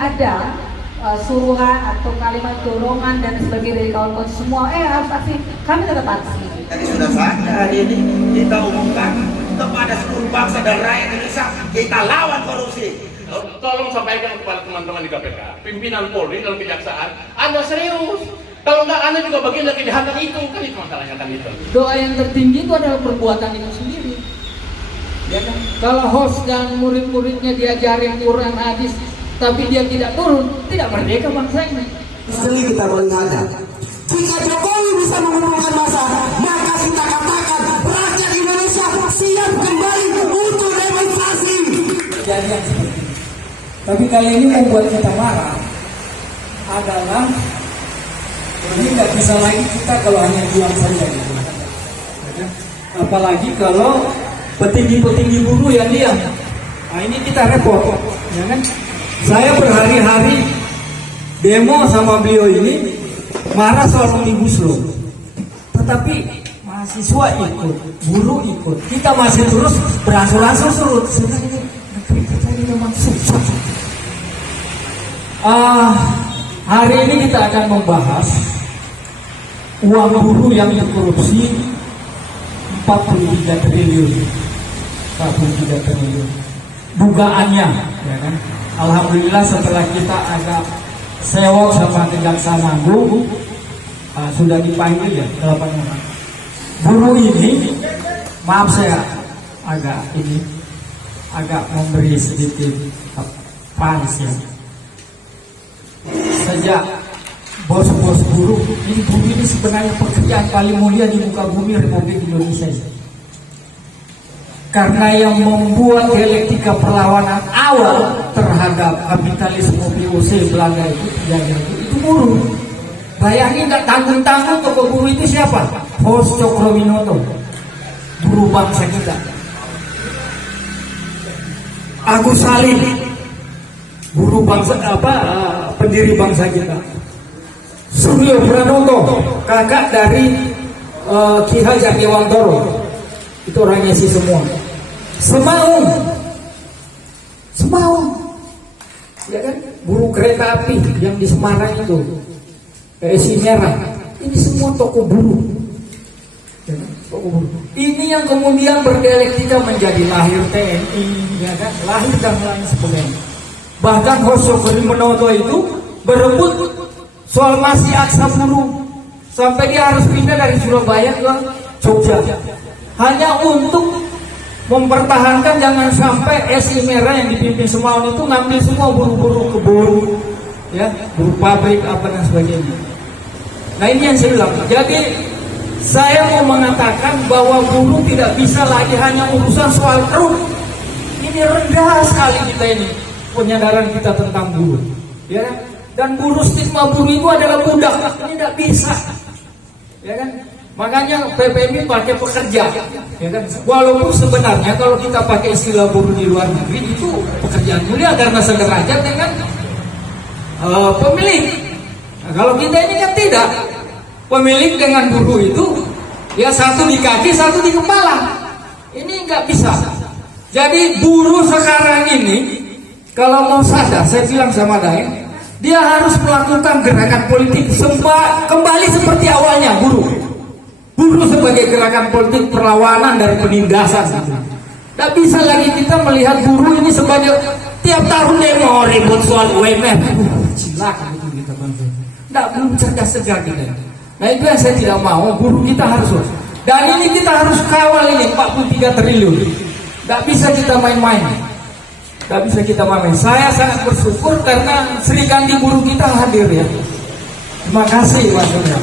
ada suruhan atau kalimat dorongan dan sebagainya dari kawan-kawan semua, harus aksi, kami tetap aksi. Tadi sudah saatnya hari ini kita umumkan kepada seluruh bangsa dan rakyat Indonesia, kita lawan korupsi. Tolong sampaikan kepada teman-teman di KPK, pimpinan Polri dan Kejaksaan, Anda serius. Kalau enggak, Anda juga bagian dari kejahatan itu, kan itu masalahnya kan itu. Doa yang tertinggi itu adalah perbuatan itu sendiri. Ya kan? Kalau host dan murid-muridnya diajarin Quran hadis, tapi dia tidak turun, tidak merdeka bangsa ini. Sekali kita melihatnya, jika Jokowi bisa mengumpulkan massa, maka kita katakan rakyat Indonesia siap kembali untuk demonstrasi. Kejadian seperti itu. Tapi kali ini membuat kita marah adalah ini nggak bisa lagi kita kalau hanya jual saja gitu. Apalagi kalau petinggi-petinggi buruh yang diam. Nah ini kita repot, ya kan? Saya berhari-hari demo sama beliau ini marah soal Omnibus Law. Tetapi mahasiswa ikut, buruh ikut. Kita masih terus beransur-ansur surut. Sebenarnya negeri kita ini memang susah. Hari ini kita akan membahas uang buruh yang dikorupsi 43 triliun. 43 triliun. Dugaannya, ya kan? Alhamdulillah setelah kita agak sewot sama Kejaksaan Agung, sudah dipanggil ya 8 orang. Buruh ini, maaf saya agak memberi sedikit panas ya. Sejak bos-bos buruh ini sebenarnya pekerjaan paling mulia di muka bumi Republik Indonesia ini. Karena yang membuat dialektika perlawanan awal terhadap kapitalisme VOC Belanda itu buruh. Bayangin nggak tanggung-tanggung tokoh buruh itu siapa? Hos Cokroaminoto, buruh bangsa kita. Agus Salim, buruh bangsa pendiri bangsa kita. Suryo Pranoto, kakak dari Ki Hajar Dewantoro, itu orangnya sih semua. Semaung, ya kan? Buruh kereta api yang di Semarang itu, PSI Merah, ini semua tokoh buruh. Ya kan? Tokoh buruh. Ini yang kemudian berdialektika menjadi lahir TNI, ya kan? Lahir dan lain sebagainya. Bahkan Hoso Menoto itu berebut soal masih aksa buruh, sampai dia harus pindah dari Surabaya ke Jogja, hanya untuk mempertahankan jangan sampai SI Merah yang dipimpin Semaun itu ngambil semua buruh-buruh kebun, ya, buruh pabrik apa dan sebagainya. Nah ini yang saya bilang. Jadi saya mau mengatakan bahwa buruh tidak bisa lagi hanya urusan soal perut. Ini rendah sekali kita ini penyadaran kita tentang buruh, ya kan? Dan buruh, stigma buruh itu adalah budak. Ini tidak bisa, ya kan? Makanya PPMI pakai pekerja, ya kan? Walaupun sebenarnya kalau kita pakai istilah buruh di luar negeri itu pekerjaan mulia karena sederajat dengan pemilik. Nah, kalau kita ini kan tidak, pemilik dengan buruh itu ya satu di kaki, satu di kepala. Ini nggak bisa. Jadi buruh sekarang ini kalau mau sadar, saya bilang sama Daeng, dia harus melakukan gerakan politik kembali seperti awalnya buruh. Buruh sebagai gerakan politik perlawanan dari penindasan. Tidak bisa lagi kita melihat buruh ini sebagai tiap tahun demo ribut soal UMR. Cilaka itu kita bangsa. Tidak, belum cerdas-cerdas kita. Nah itu yang saya tidak mau. Buruh kita harus. Dan ini kita harus kawal ini 43 triliun. Tidak bisa kita main-main. Tidak bisa kita main-main. Saya sangat bersyukur karena Sri Kandi buruh kita hadir ya. Terima kasih Mas Surya.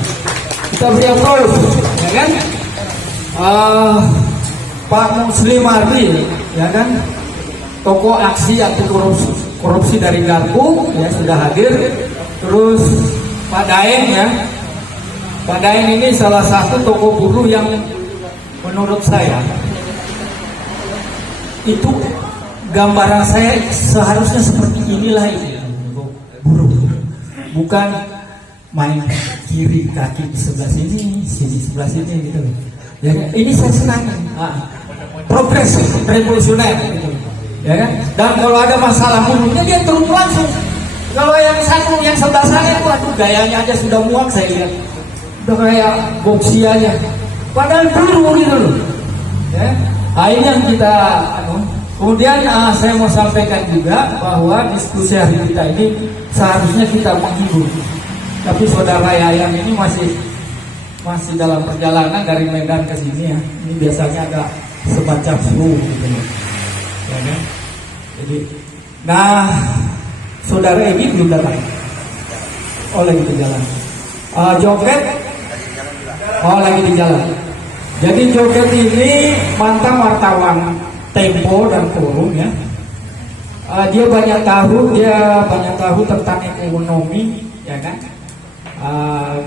Kita beri aplaus, ya kan? Pak Muslim Ardi, ya kan? Tokoh aksi anti korupsi dari Garpu, ya sudah hadir. Terus Pak Daeng ya, Pak Daeng ini salah satu tokoh buruh yang menurut saya itu gambaran saya seharusnya seperti inilah ini buruh, bukan main kiri kaki di sebelah sini sebelah sini gitu. Ya, ini saya senang, progresif, revolusioner gitu. Ya kan? Dan kalau ada masalah buruhnya dia turun langsung. Kalau yang satu, yang sebelah saya itu, aduh gayanya aja sudah muak saya lihat. Udah kayak boksi aja. Padahal buru gitu loh. Ya. Akhirnya kita, kemudian saya mau sampaikan juga bahwa diskusi hari kita ini seharusnya kita menghibur. Tapi saudara Yayan ini masih dalam perjalanan dari Medan ke sini ya. Ini biasanya ada semacam flu gitu loh. Ya kan? Jadi, nah saudara ini belum datang. Oh lagi di jalan. Joget, oh lagi di jalan. Jadi Joget ini mantan wartawan Tempo dan Forum ya. Dia banyak tahu tentang ekonomi, ya kan?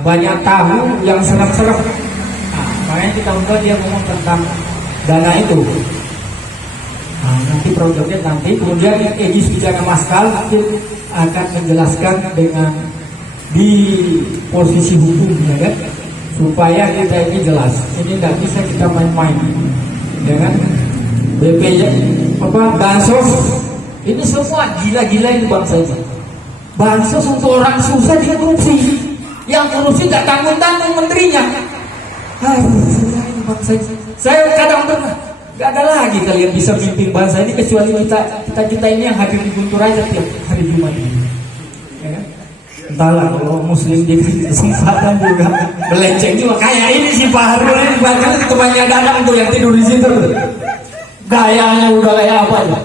Banyak tahu yang serem-serem. Makanya kita undang dia ngomong tentang dana itu. Nanti proyeknya nanti, kemudian Egi Sujana Maskal nanti akan menjelaskan dengan di posisi hukum, ya kan? Supaya kita ini jelas. Ini tidak bisa kita main-main, ya kan? BPJ, bansos, ini semua gila-gila ini bangsa ini. Bansos untuk orang susah dia korupsi. Yang korupsi tidak tanggung-tanggung menterinya. Ini bangsa ini. Saya kadang pernah, gak ada lagi kalian bisa mimpin bangsa ini kecuali kita ini yang hadir di Guntur aja tiap hari Jumat ini. Ya kan? Entahlah kalau Muslim di kesempatan juga melenceng juga kayak ini si Pak Harun ini bahkan temannya Dadang tuh yang tidur di situ. Gayanya udah kayak apa aja.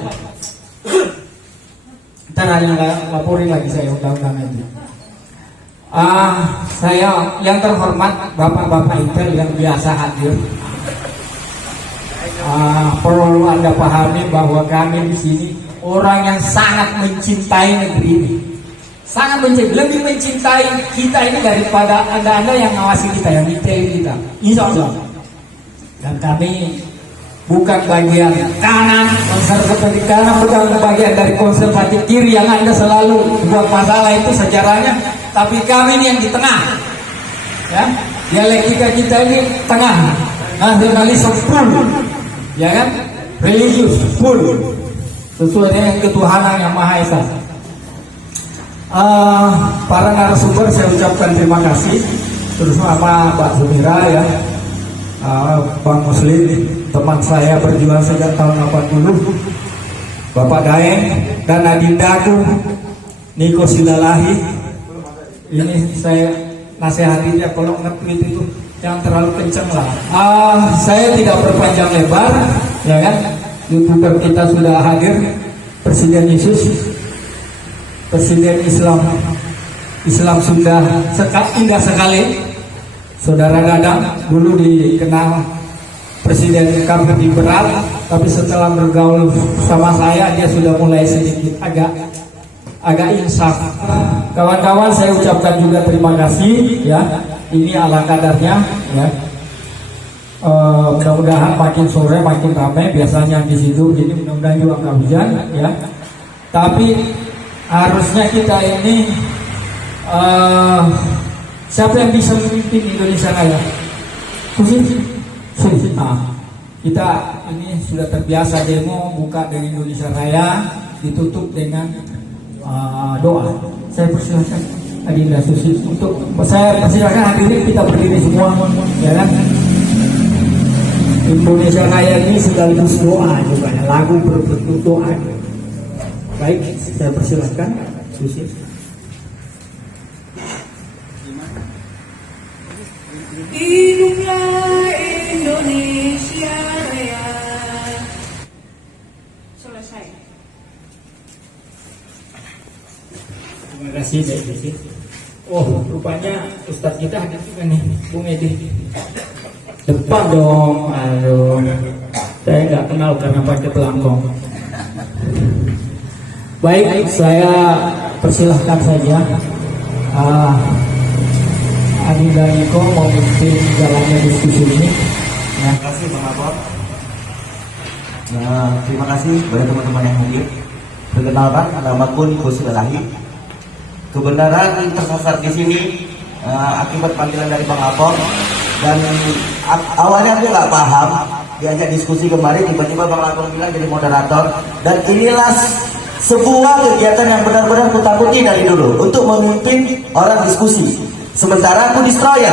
Ntar ada yang laporin lagi saya undang-undang itu. Saya yang terhormat Bapak-Bapak Intel yang biasa hadir. Perlu Anda pahami bahwa kami di sini orang yang sangat mencintai negeri ini. Sangat mencintai, lebih mencintai kita ini daripada Anda yang ngawasi kita, yang detail kita. Insya Allah. Dan kami bukan bagian kanan, konservatif kanan, bukan bagian dari konservatif kiri yang Anda selalu buat masalah itu sejarahnya. Tapi kami ini yang di tengah. Ya, dialektika kita ini tengah. Nasionalisme full, ya kan? Religius full, sesuai dengan ketuhanan yang Maha Esa. Para narasumber saya ucapkan terima kasih, terus sama Mbak Sumira ya, Bang Muslim, teman saya berjuang sejak tahun 80, Bapak Daeng dan Adindaku Niko Silalahi. Ini saya nasihatinya kalau nge-tweet itu yang terlalu kenceng lah. Saya tidak berpanjang lebar, ya kan? YouTuber kita sudah hadir, Presiden Yesus, Presiden Islam sudah indah sekali. Saudara Dadang dulu dikenal Presiden kami berat, tapi setelah bergaul sama saya dia sudah mulai sedikit agak insaf. Kawan-kawan saya ucapkan juga terima kasih ya. Ini ala kadarnya ya. Mudah-mudahan makin sore makin ramai, biasanya di situ, jadi mudah-mudahan juga nggak hujan ya. Tapi harusnya kita ini siapa yang bisa memimpin Indonesia Raya? Kita ini sudah terbiasa demo buka dengan Indonesia Raya, ditutup dengan doa. Saya persilahkan Adinda Susi untuk saya persilahkan hadirin kita berdiri semua, ya kan? Indonesia Raya ini sekaligus doa juga ya, lagu berbentuk doa. Baik, saya persilahkan Susi. Hiduplah Indonesia Raya. Selesai. Terima kasih Mbak Susi. Oh, rupanya Ustadz kita hadir juga nih, Bung Edi. Depan dong, aduh. Saya nggak kenal karena pakai pelangkong. Baik, saya persilahkan saja. Adinda Niko memimpin jalannya diskusi ini. Terima kasih Bang Abor. Terima kasih kepada teman-teman yang hadir. Perkenalkan, namaku Niko Silalahi. Kebenaran yang tersasar di sini akibat panggilan dari Bang Abor. Dan awalnya aku nggak paham, diajak diskusi kemarin, tiba-tiba Bang Abor bilang jadi moderator. Dan inilah Sebuah kegiatan yang benar-benar kutakuti dari dulu untuk memimpin orang diskusi. Sementara aku destroyer,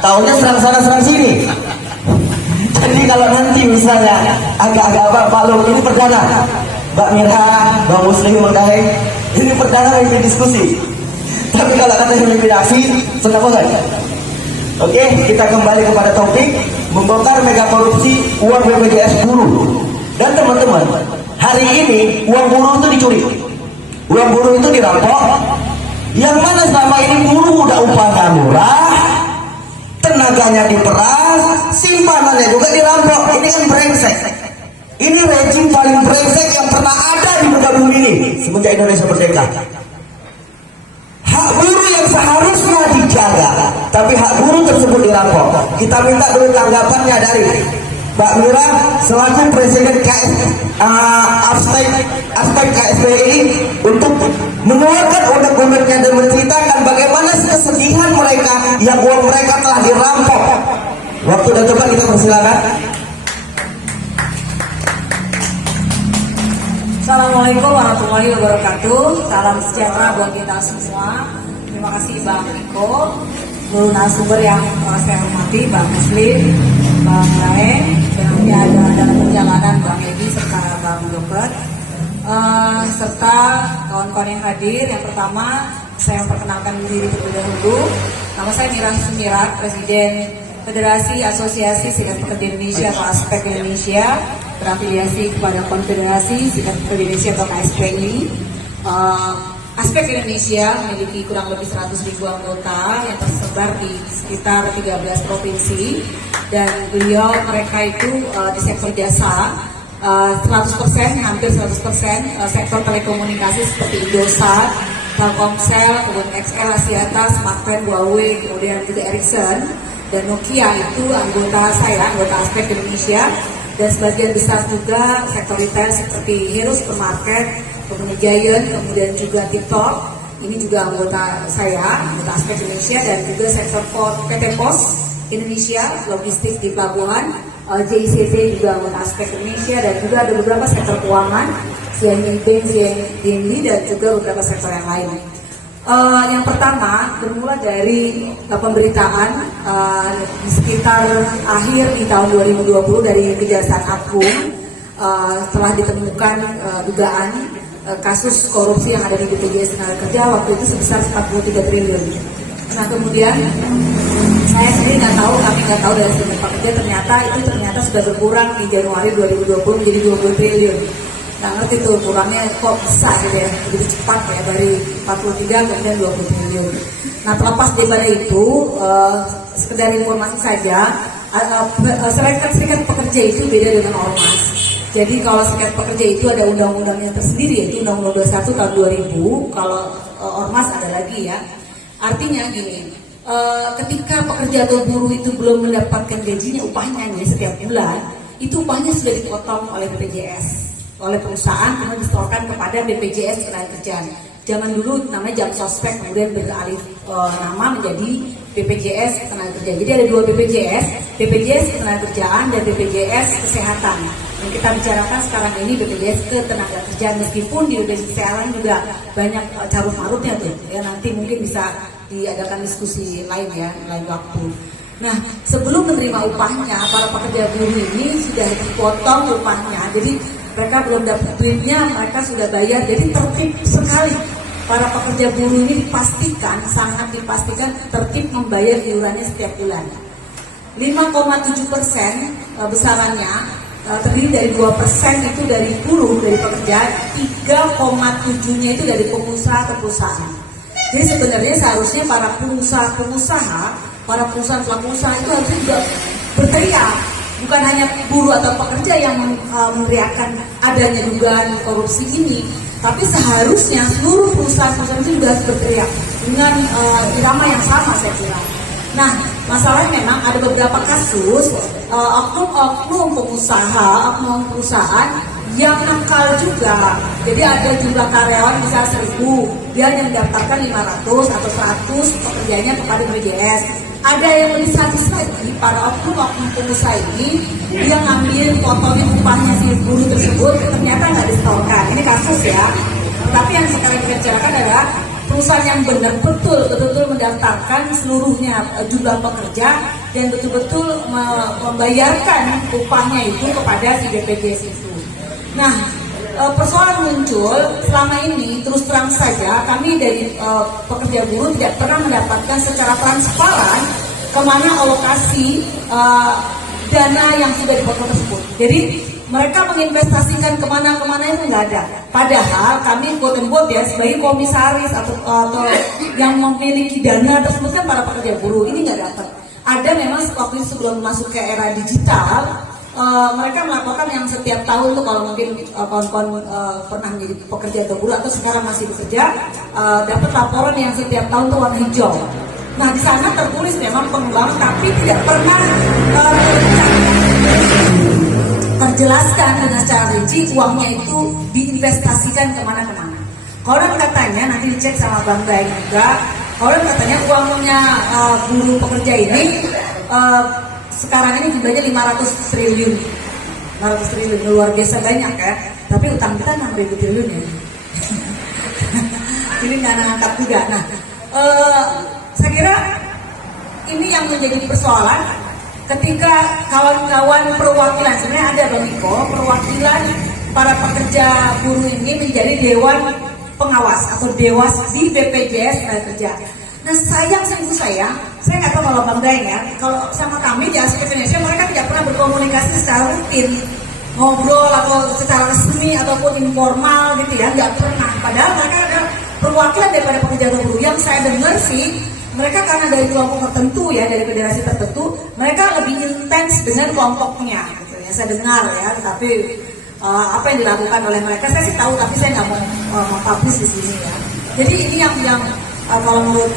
taunya serang sana serang sini. Jadi kalau nanti misalnya agak-agak Pak Lung, ini perdana, Mbak Mirha, Bang Muslim, Bang Daeng, ini perdana memimpin diskusi. Tapi kalau katanya memimpin aksi, senang banget. Oke, kita kembali kepada topik membongkar mega korupsi uang BPJS buruh. Dan teman-teman, hari ini uang buruh itu dicuri, uang buruh itu dirampok. Yang mana selama ini buruh udah upahnya murah, tenaganya diperas, simpanannya juga dirampok. Ini kan brengsek. Ini rejim paling brengsek yang pernah ada di muka bumi ini semenjak Indonesia merdeka. Hak buruh yang seharusnya dijaga, tapi hak buruh tersebut dirampok. Kita minta dulu tanggapannya dari Mbak Mira selaku Presiden aspek KSPI untuk mengeluarkan unek-uneknya dan menceritakan bagaimana kesedihan mereka yang uang mereka telah dirampok. Waktu dan tempat kita persilakan. Assalamualaikum warahmatullahi wabarakatuh. Salam sejahtera buat kita semua. Terima kasih Bang Iko, seluruh narasumber yang saya hormati, Bang Muslim, Bang Daeng, dan ini ada dalam perjalanan Bang Edi serta Bang Joker, serta kawan-kawan yang hadir. Yang pertama, saya memperkenalkan diri terlebih dahulu. Nama saya Mira Sumirat, Presiden Federasi Asosiasi Serikat Pekerja Indonesia atau Aspek Indonesia, berafiliasi kepada Konfederasi Serikat Pekerja Indonesia atau KSPI. Aspek Indonesia memiliki kurang lebih 100.000 anggota yang tersebar di sekitar 13 provinsi, dan mereka itu di sektor jasa 100%, hampir 100% sektor telekomunikasi seperti Indosat, Telkomsel, kemudian XL, Axiata, Smartfren, Huawei, kemudian juga Ericsson dan Nokia itu anggota saya, anggota Aspek Indonesia. Dan sebagian besar juga sektor retail seperti Hero Supermarket, kemudian Giant, kemudian juga TikTok. Ini juga anggota saya, anggota Aspek Indonesia, dan juga sektor PT Pos Indonesia, logistik di pelabuhan, JICT juga anggota Aspek Indonesia, dan juga ada beberapa sektor keuangan, CIMB, CIMB, dan juga beberapa sektor yang lain. Yang pertama bermula dari pemberitaan di sekitar akhir di tahun 2020 dari Kejaksaan Agung telah ditemukan dugaan kasus korupsi yang ada di BPJS Tenagakerja waktu itu sebesar 43 triliun. Nah kemudian saya sendiri kami nggak tahu dari segi pekerja ternyata sudah berkurang di Januari 2020 menjadi 20 triliun. Nah ngerti tuh kurangnya kok bisa gitu ya, begitu cepat ya, dari 43 kemudian 20 triliun. Nah terlepas daripada itu, sekedar informasi saja, serikat pekerja itu beda dengan ormas. Jadi kalau serikat pekerja itu ada undang-undangnya tersendiri, yaitu Undang-Undang 21 tahun 2000, kalau ormas ada lagi ya. Artinya gini, ketika pekerja atau buruh itu belum mendapatkan gajinya, upahnya setiap bulan, itu upahnya sudah dipotong oleh BPJS, oleh perusahaan, kemudian disetorkan kepada BPJS Ketenagakerjaan. Zaman dulu namanya Jam Sospek, kemudian beralih nama menjadi BPJS Ketenagakerjaan. Jadi ada dua BPJS, BPJS Ketenagakerjaan dan BPJS Kesehatan. Yang kita bicarakan sekarang ini BPJS Ketenagakerjaan, meskipun di BPJS Kesehatan juga banyak carut marutnya tuh. Ya nanti mungkin bisa diadakan diskusi lain ya, lain waktu. Nah, sebelum menerima upahnya, para pekerja buruh ini sudah dipotong upahnya. Jadi mereka belum dapat duitnya, mereka sudah bayar. Jadi tertib sekali. Para pekerja buruh ini sangat dipastikan tertib membayar iurannya setiap bulan. 5,7% besarannya terdiri dari 2% itu dari buruh, dari pekerja, 3,7-nya itu dari pengusaha ke perusahaan. Jadi sebenarnya seharusnya para pengusaha pelaku usaha itu harus juga berteriak. Bukan hanya buruh atau pekerja yang meneriakkan adanya dugaan korupsi ini, tapi seharusnya seluruh perusahaan-perusahaan itu juga harus berteriak dengan irama yang sama, saya kira. Nah, masalahnya memang ada beberapa kasus oknum pengusaha, oknum perusahaan yang nakal juga. Jadi ada jumlah karyawan bisa 1.000, dia hanya mendaftarkan 500 atau 100 pekerjanya kepada BPJS. Ada yang lebih sadis lagi, para oknum pengusaha ini dia ngambil potongin upahnya si buruh tersebut, ternyata nggak disetorkan. Ini kasus ya. tetapi yang sekarang kita bicarakan adalah perusahaan yang benar betul mendaftarkan seluruhnya jumlah pekerja dan betul-betul membayarkan upahnya itu kepada si BPJS itu. Nah, persoalan muncul selama ini terus terang saja kami dari pekerja buruh tidak pernah mendapatkan secara transparan kemana alokasi dana yang sudah dipotong tersebut. Jadi mereka menginvestasikan kemana-kemana itu nggak ada. Padahal kami quote and quote ya sebagai komisaris atau yang memiliki dana tersebut kan para pekerja buruh ini nggak dapat. Ada memang waktu itu sebelum masuk ke era digital, mereka melaporkan yang setiap tahun tuh kalau mungkin kawan-kawan pernah menjadi pekerja atau buruh atau sekarang masih bekerja, dapat laporan yang setiap tahun tuh warna hijau. Nah di sana tertulis memang pengembang tapi tidak pernah terjelaskan dengan secara rinci uangnya itu diinvestasikan kemana-kemana. Koran katanya nanti dicek sama Bang Daeng juga. Koran katanya uangnya buruh pekerja ini sekarang ini jumlahnya 500 triliun. 500 triliun luar biasa banyak ya. Tapi utang kita 6.000 triliun ya. Ini nggak ngangkat juga. Nah, saya kira ini yang menjadi persoalan. Ketika kawan-kawan perwakilan, sebenarnya ada Bang Iko, perwakilan para pekerja buruh ini menjadi dewan pengawas atau dewas di BPJS Tenaga Kerja. Nah sayang sungguh saya nggak tahu kalau Bang Daeng ya, kalau sama kami di Asosiasi Indonesia mereka tidak pernah berkomunikasi secara rutin, ngobrol atau secara resmi ataupun informal gitu ya, nggak pernah. Padahal mereka adalah perwakilan daripada pekerja buruh. Yang saya dengar sih, mereka karena dari kelompok tertentu ya, dari federasi tertentu, mereka lebih intens dengan kelompoknya gitu ya. Saya dengar ya, tetapi apa yang dilakukan oleh mereka saya sih tahu, tapi saya nggak mau publish di sini ya. Jadi ini yang kalau menurut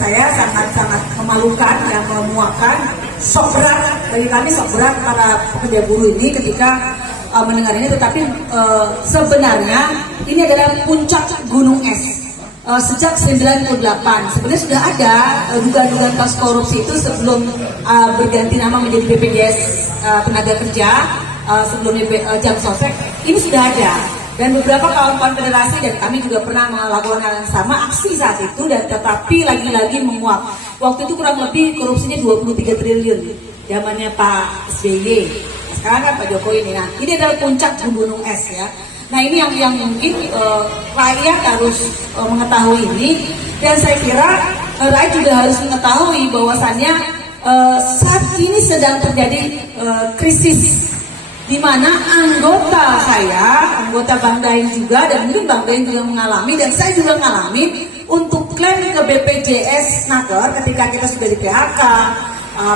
saya sangat memalukan dan memuakkan, shock berat bagi kami, shock berat para pekerja buruh ini ketika mendengar ini. Tetapi sebenarnya ini adalah puncak gunung es. Sejak 98 sebenarnya sudah ada dugaan-dugaan kasus korupsi itu sebelum berganti nama menjadi BPJS Tenaga Kerja, sebelumnya Jam Sosek ini sudah ada, dan beberapa kawan-kawan federasi dan kami juga pernah melakukan hal yang sama aksi saat itu, dan tetapi lagi-lagi menguap. Waktu itu kurang lebih korupsinya 23 triliun zamannya Pak SBY. Sekarang kan Pak Jokowi ini. Nah ini adalah puncak gunung es ya. Nah ini yang mungkin rakyat harus mengetahui ini, dan saya kira rakyat juga harus mengetahui bahwasannya saat ini sedang terjadi krisis di mana anggota Bang Daeng juga, dan mungkin Bang Daeng juga mengalami, dan saya juga mengalami untuk klaim ke BPJS Naker ketika kita sudah di PHK,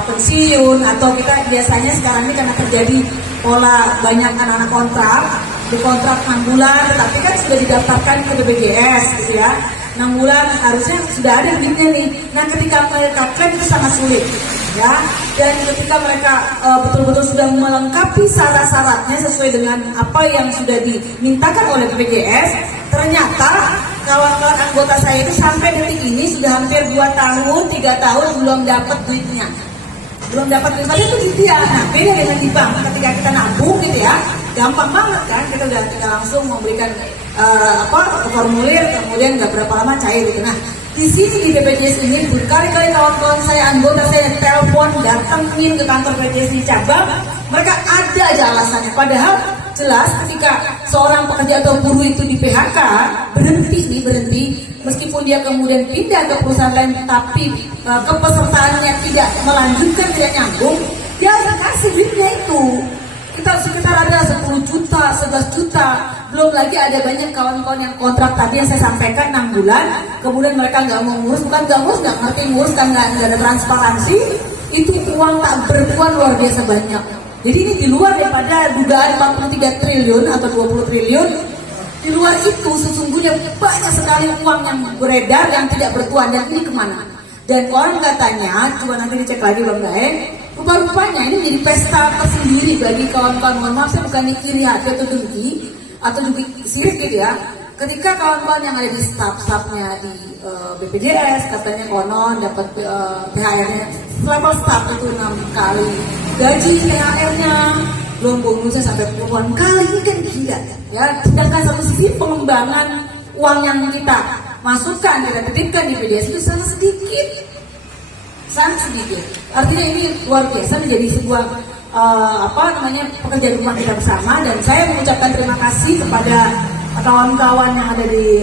pensiun, atau kita biasanya sekarang ini karena terjadi pola banyak anak-anak kontrak, dikontrak 6 bulan, tetapi kan sudah didaftarkan ke BPJS gitu ya, 6 bulan harusnya sudah ada duitnya nih. Nah ketika mereka klaim itu sangat sulit ya, dan ketika mereka betul-betul sudah melengkapi syarat-syaratnya sesuai dengan apa yang sudah dimintakan oleh BPJS, ternyata kawan-kawan anggota saya itu sampai detik ini sudah hampir 2 tahun, 3 tahun belum dapat duitnya. Belum dapat duit, itu gitu ya. Nah beda dengan di bank, ketika kita nabung gitu ya, gampang banget kan, kita udah langsung memberikan formulir, kemudian nggak berapa lama cair gitu. Nah di sini di BPJS ini berkali-kali kawan-kawan saya, anggota saya telepon, datengin ke kantor BPJS di cabang, mereka ada aja alasannya. Padahal jelas ketika seorang pekerja atau buruh itu di PHK berhenti, meskipun dia kemudian pindah ke perusahaan lain, tapi kepesertaannya tidak melanjutkan, tidak nyambung, dia harus kasih duitnya itu. Kita sekitar ada 10 juta, 11 juta, belum lagi ada banyak kawan-kawan yang kontrak tadi yang saya sampaikan 6 bulan, kemudian mereka nggak mau ngurus, bukan nggak ngurus, nggak ngerti ngurus, kan nggak ada transparansi, itu uang tak berpuan luar biasa banyak. Jadi ini di luar daripada dugaan 43 triliun atau 20 triliun, di luar itu sesungguhnya banyak sekali uang yang beredar yang tidak bertuan, dan ini kemana? Dan orang katanya, coba nanti dicek lagi Bang Daeng, rupa-rupanya ini menjadi pesta tersendiri bagi kawan-kawan. Mohon maaf, saya bukan iri hati atau dengki atau juga sirik gitu ya. Ketika kawan-kawan yang ada di staff-staffnya di BPJS katanya konon dapat THR-nya level staff itu 6 kali gaji THR-nya, belum bonusnya sampai puluhan kali, ini kan gila ya. Sedangkan satu sisi pengembangan uang yang kita masukkan, kita titipkan di BPJS itu sangat sedikit. Artinya ini luar biasa menjadi sebuah pekerjaan rumah kita bersama, dan saya mengucapkan terima kasih kepada kawan-kawan yang ada di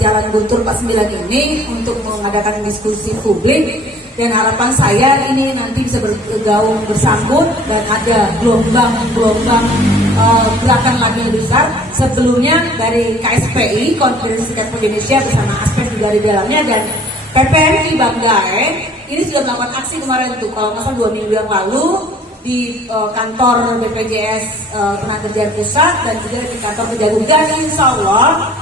Jalan Guntur 49 ini untuk mengadakan diskusi publik, dan harapan saya ini nanti bisa bergaung bersambut dan ada gelombang gerakan lagi lebih besar. Sebelumnya dari KSPI, Konfederasi Serikat Pekerja Indonesia, bersama aspek juga di dalamnya, dan PPMI Banggae ini sudah melakukan aksi kemarin tuh, kalau nggak salah 2 minggu yang lalu di kantor BPJS Tenaga Pusat dan juga di kantor Kejagung. Dan insya Allah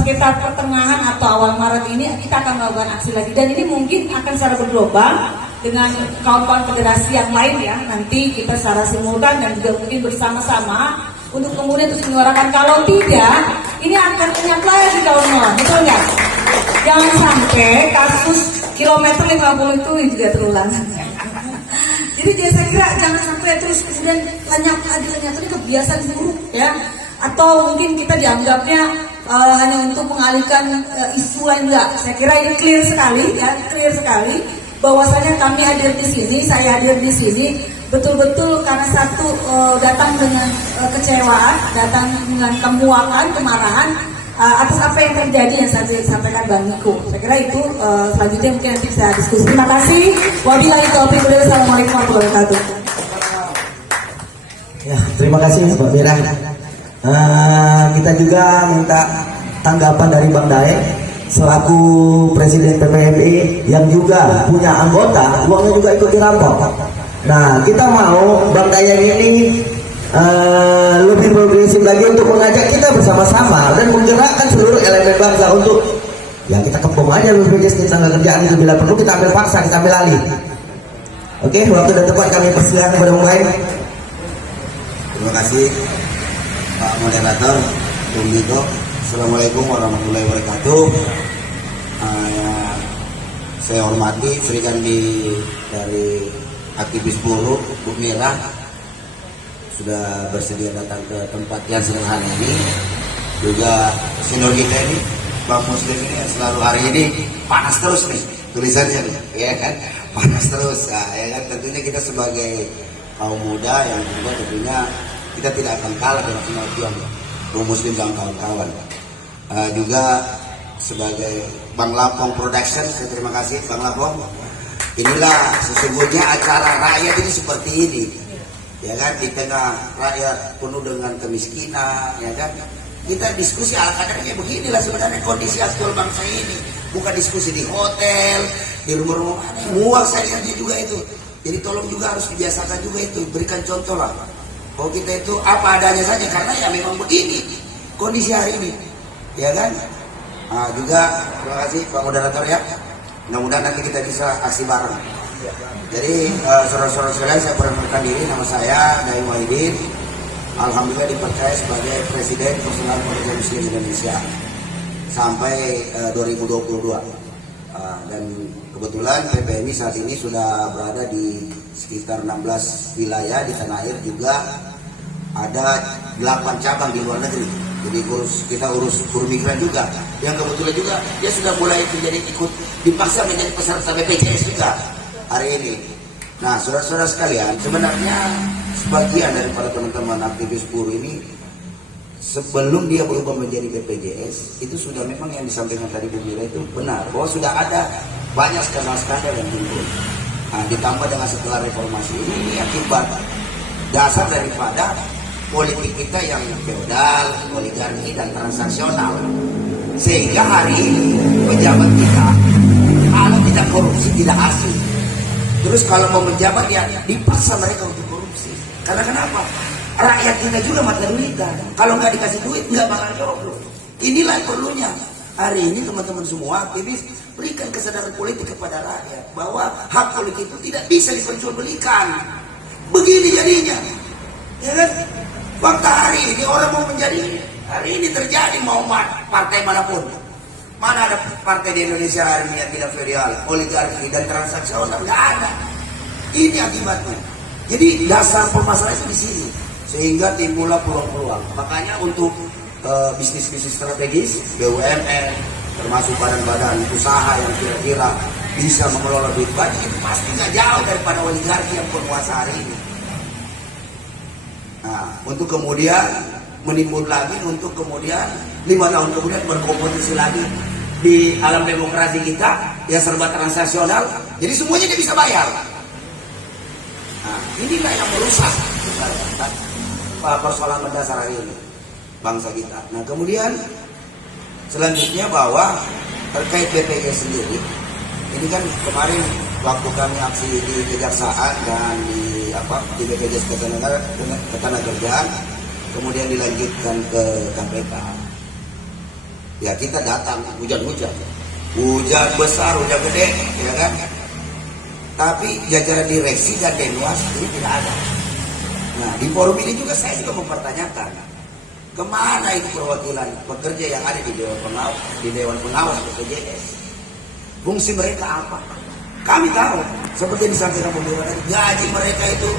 sekitar pertengahan atau awal Maret ini kita akan melakukan aksi lagi, dan ini mungkin akan secara bergelombang dengan kawan-kawan federasi yang lain ya. Nanti kita secara simultan dan juga mungkin bersama-sama untuk kemudian terus menyuarakan. Kalau tidak, ini akan lenyap lagi kawan-kawan, betul nggak? Jangan sampai kasus kilometer 50 itu juga terulang. Jadi saya kira jangan sampai terus kemudian lenyap ini kebiasaan buruk ya. Atau mungkin kita dianggapnya hanya untuk mengalihkan isu lain, enggak. Saya kira ini clear sekali bahwasanya kami hadir di sini, saya hadir di sini betul-betul karena satu datang dengan kecewaan, datang dengan kemuakan, kemarahan atas apa yang terjadi yang saya sampaikan Bang Niko. Saya kira itu selanjutnya mungkin nanti bisa diskusi. Terima kasih. Wabillahi taufiq wal hidayah. Assalamualaikum warahmatullahi wabarakatuh. Ya, terima kasih Mbak Mira. Kita juga minta tanggapan dari Bang Daeng selaku Presiden PPMI yang juga punya anggota, uangnya juga ikut dirampok. Nah, kita mau Bang Daeng ini lebih progresif lagi untuk mengajak kita bersama-sama dan menggerakkan seluruh elemen bangsa untuk ya kita kepung aja BPJS tenaga kerjaan itu, bila perlu kita ambil paksa, kita ambil alih. Oke, waktu dan tempat kami persilakan kepada Bang Daeng. Terima kasih Pak Moderator, Bung Niko. Assalamualaikum warahmatullahi wabarakatuh. Saya hormati Sri Kandi dari aktivis buruh, Bu Mira, sudah bersedia datang ke tempat yang sederhana ini. Juga senior kita ini, Bang Muslim ini yang selalu hari ini panas terus nih tulisannya nih, ya kan? Panas terus, ya kan? Tentunya kita sebagai kaum muda yang juga tentunya kita tidak akan kalah dengan kematian Bang Muslim dan kawan-kawan. Juga sebagai Bang Lapong Production, saya terima kasih Bang Lapong. Inilah sesungguhnya acara rakyat ini seperti ini, ya kan, di tengah rakyat penuh dengan kemiskinan, ya kan, kita diskusi ala kadarnya. Beginilah sebenarnya kondisi aktual bangsa ini, bukan diskusi di hotel, di rumah-rumah, muak saya lihatnya juga itu. Jadi tolong juga harus dibiasakan juga itu, berikan contoh lah bahwa kita itu apa adanya saja, karena ya memang begini kondisi hari ini, ya kan. Juga terima kasih Pak Moderator ya, mudah-mudahan nanti kita bisa aksi bareng. Jadi saudara-saudara sekalian, saya perkenalkan diri, nama saya Daeng Wahidin. Alhamdulillah dipercaya sebagai Presiden Persatuan Pekerja Muslim Indonesia sampai 2022. Dan kebetulan PPMI saat ini sudah berada di sekitar 16 wilayah di tanah air, juga ada 8 cabang di luar negeri. Jadi kita urus buruh migran juga, yang kebetulan juga dia sudah mulai menjadi ikut dipaksa menjadi peserta BPJS juga hari ini. Nah, saudara-saudara sekalian, sebenarnya sebagian daripada teman-teman aktivis buruh ini sebelum dia berubah menjadi BPJS itu sudah memang yang disampaikan tadi Bu Mira itu benar, bahwa sudah ada banyak skandal-skandal yang timbul. Nah, ditambah dengan setelah reformasi ini akibat dasar daripada politik kita yang feodal, oligarki dan transaksional, sehingga hari ini pejabat kita kalau tidak korupsi tidak asing. Terus kalau mau menjabat ya dipaksa mereka untuk korupsi. Karena kenapa? Rakyat kita juga mata duitan. Kalau nggak dikasih duit nggak bakal jomblo. Inilah perlunya hari ini teman-teman semua aktivis berikan kesadaran politik kepada rakyat bahwa hak politik itu tidak bisa diperjualbelikan. Begini jadinya, ya kan? Fakta hari ini orang mau menjadi, hari ini terjadi mau partai manapun. Mana ada partai di Indonesia hari ini yang tidak feodal, oligarki dan transaksional? Nggak ada. Ini akibatnya. Jadi dasar permasalahan itu di sini, sehingga timbullah peluang-peluang. Makanya untuk bisnis-bisnis strategis, BUMN, termasuk badan-badan usaha yang kira-kira bisa mengelola duit banyak, itu pasti nggak jauh daripada oligarki yang berkuasa hari ini. Nah, untuk kemudian menimbun lagi, untuk kemudian 5 tahun kemudian berkompetisi lagi di alam demokrasi kita yang serba transaksional, jadi semuanya dia bisa bayar. Nah, inilah yang merusak persoalan mendasar hari ini bangsa kita. Nah, kemudian selanjutnya bahwa terkait BPJS sendiri, ini kan kemarin waktu kami aksi di Kejaksaan dan di BPJS Ketenagakerjaan, kemudian dilanjutkan ke KPK. Ya kita datang hujan besar, hujan gede, ya kan? Tapi jajaran direksi dan Denwas ini tidak ada. Nah, di forum ini juga saya juga mempertanyakan, kemana itu perwakilan pekerja yang ada di Dewan Pengawas BPJS? Fungsi mereka apa? Kami tahu, seperti yang disampaikan pemerintah tadi, gaji mereka itu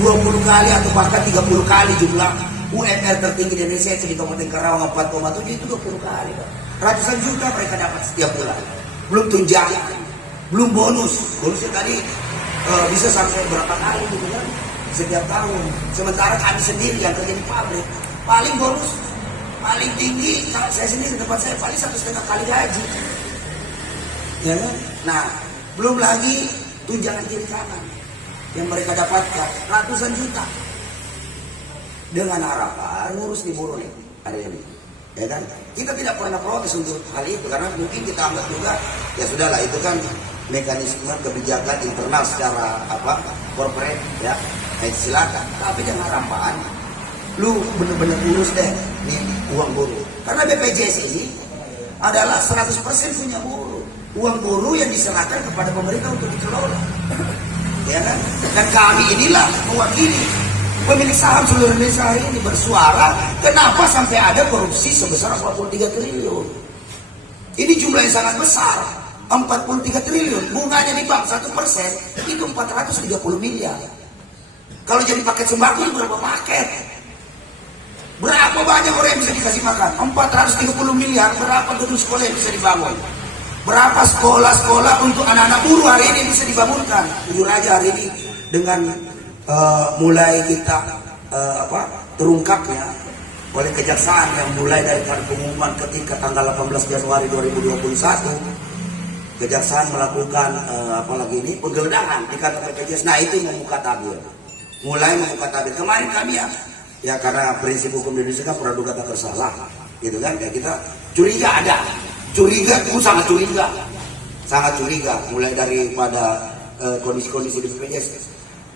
20 kali atau bahkan 30 kali jumlah UMR tertinggi di Indonesia itu di Kabupaten Karawang 4,7 itu 20 kali. Ratusan juta mereka dapat setiap bulan. Belum tunjangan, belum bonus. Bonusnya tadi bisa sampai berapa kali gitu kan? Setiap tahun. Sementara kami sendiri yang kerja di pabrik, paling bonus paling tinggi, saya sendiri tempat saya paling 1,5 kali gaji. Ya kan? Nah, belum lagi tunjangan kiri kanan yang mereka dapatkan ratusan juta. Dengan harapan ngurus di buruh nih hari ini, ya kan? Kita tidak pernah protes untuk hal itu karena mungkin kita anggap juga ya sudahlah, itu kan mekanisme kebijakan internal secara corporate, ya. Nah, silakan. Tapi dengan harapan lu benar-benar urus deh nih uang buruh, karena BPJS ini adalah 100% punya buruh, uang buruh yang diserahkan kepada pemerintah untuk dikelola, ya kan? Dan kami inilah mewakili pemilik saham seluruh Indonesia hari ini bersuara, kenapa sampai ada korupsi sebesar 43 triliun. Ini jumlah yang sangat besar, 43 triliun. Bunganya di bank 1% itu 430 miliar. Kalau jadi paket sembako itu berapa paket? Berapa banyak orang yang bisa dikasih makan? 430 miliar, berapa gedung sekolah yang bisa dibangun? Berapa sekolah-sekolah untuk anak-anak buruh hari ini bisa dibangunkan? Jujur aja hari ini dengan mulai kita terungkapnya oleh kejaksaan yang mulai dari pengumuman ketika tanggal 18 Januari 2021 kejaksaan melakukan penggeledahan di kantor BPJS. Nah, itu membuka tabir, mulai membuka tabir. Kemarin kami ya karena prinsip hukum di Indonesia kan praduga tak bersalah, gitu kan? Ya kita curiga sangat curiga mulai daripada kondisi-kondisi di BPJS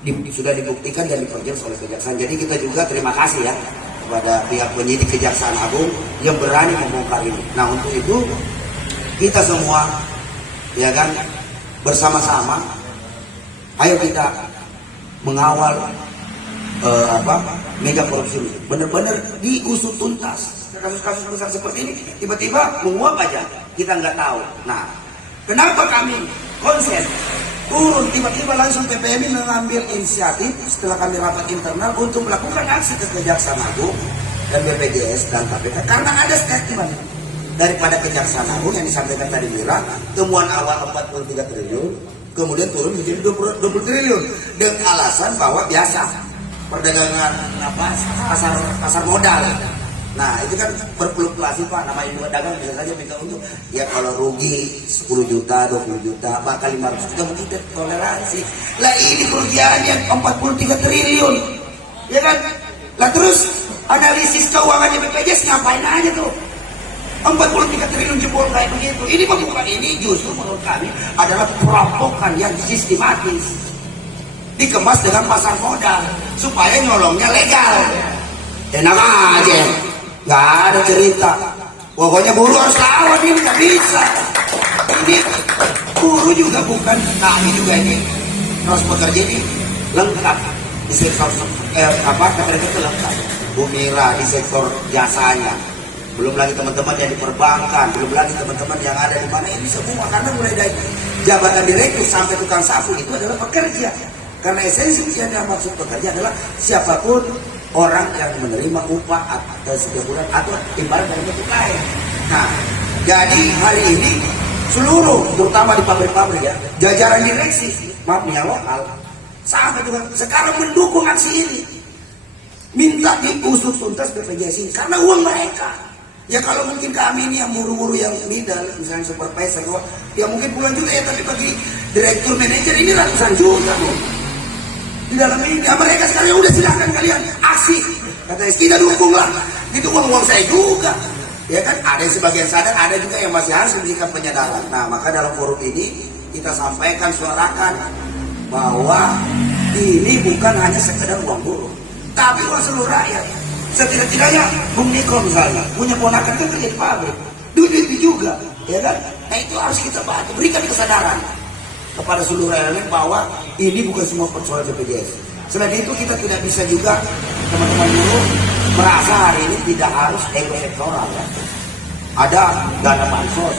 sudah dibuktikan dan diperjelas oleh kejaksaan. Jadi kita juga terima kasih ya kepada pihak penyidik Kejaksaan Agung yang berani membongkar ini. Nah, untuk itu kita semua ya kan bersama-sama ayo kita mengawal mega korupsi ini benar-benar diusut tuntas. Kasus-kasus besar seperti ini tiba-tiba menguap aja, kita nggak tahu. Nah, kenapa kami konsen turun tiba-tiba langsung PPMI mengambil inisiatif setelah kami rapat internal untuk melakukan aksi ke Kejaksaan Agung dan BPJS dan KPK karena ada statement daripada Kejaksaan Agung yang disampaikan tadi Mira, temuan awal 43 triliun kemudian turun menjadi 20 triliun dengan alasan bahwa biasa perdagangan pasar modal. Nah, itu kan berfluktuasi Pak, namanya juga dagang bisa saja minta untuk ya kalau rugi 10 juta, 20 juta, bahkan 500 juta mungkin kita toleransi. Lah ini kerugiannya 43 triliun. Ya kan? Lah terus analisis keuangannya BPJS ngapain aja tuh? 43 triliun jebol kayak begitu. Ini justru menurut kami adalah perampokan yang sistematis. Dikemas dengan pasar modal supaya nyolongnya legal. Enak aja. Gak ada cerita. Pokoknya buruh harus lawan, ini gak bisa. Ini buruh juga bukan. Nah, ini juga ini terus bekerja ini lengkap di sektor mereka itu lengkap. Bu Mira di sektor jasanya, belum lagi teman-teman yang di perbankan, belum lagi teman-teman yang ada di mana ini semua, karena mulai dari jabatan direktur sampai tukang sapu itu adalah pekerja. Karena esensi yang dimaksud pekerja adalah siapapun orang yang menerima upah atau setiap bulan atau ibarat dari bentuk lain. Nah, jadi hari ini seluruh, terutama di pabrik-pabrik ya, jajaran direksi, maaf nih yang lokal, sampai juga sekarang mendukung aksi ini, minta diusut tuntas BPJS ini karena uang mereka. Ya kalau mungkin kami ini yang buru-buru yang middle, misalnya supervisor, ya mungkin puluhan juta ya, tapi bagi direktur manajer ini ratusan juta Bu. Di dalam ini, ya mereka sekarang ya udah silahkan kalian aksi. Kata kita dukunglah, itu uang saya juga. Ya kan, ada yang sebagian sadar, ada juga yang masih harus memberikan penyadaran. Nah maka dalam forum ini kita sampaikan, suarakan bahwa ini bukan hanya sekedar uang buruh, tapi uang seluruh rakyat. Setidak-tidaknya Bung Niko misalnya punya ponakan kan kerja di pabrik, duit itu juga, ya kan? Nah itu harus kita bantu, berikan kesadaran kepada seluruh rakyat bahwa ini bukan semua persoalan BPJS. Selain itu kita tidak bisa juga teman-teman buruh merasa hari ini tidak harus ego sektoral ya. Ada dana bansos,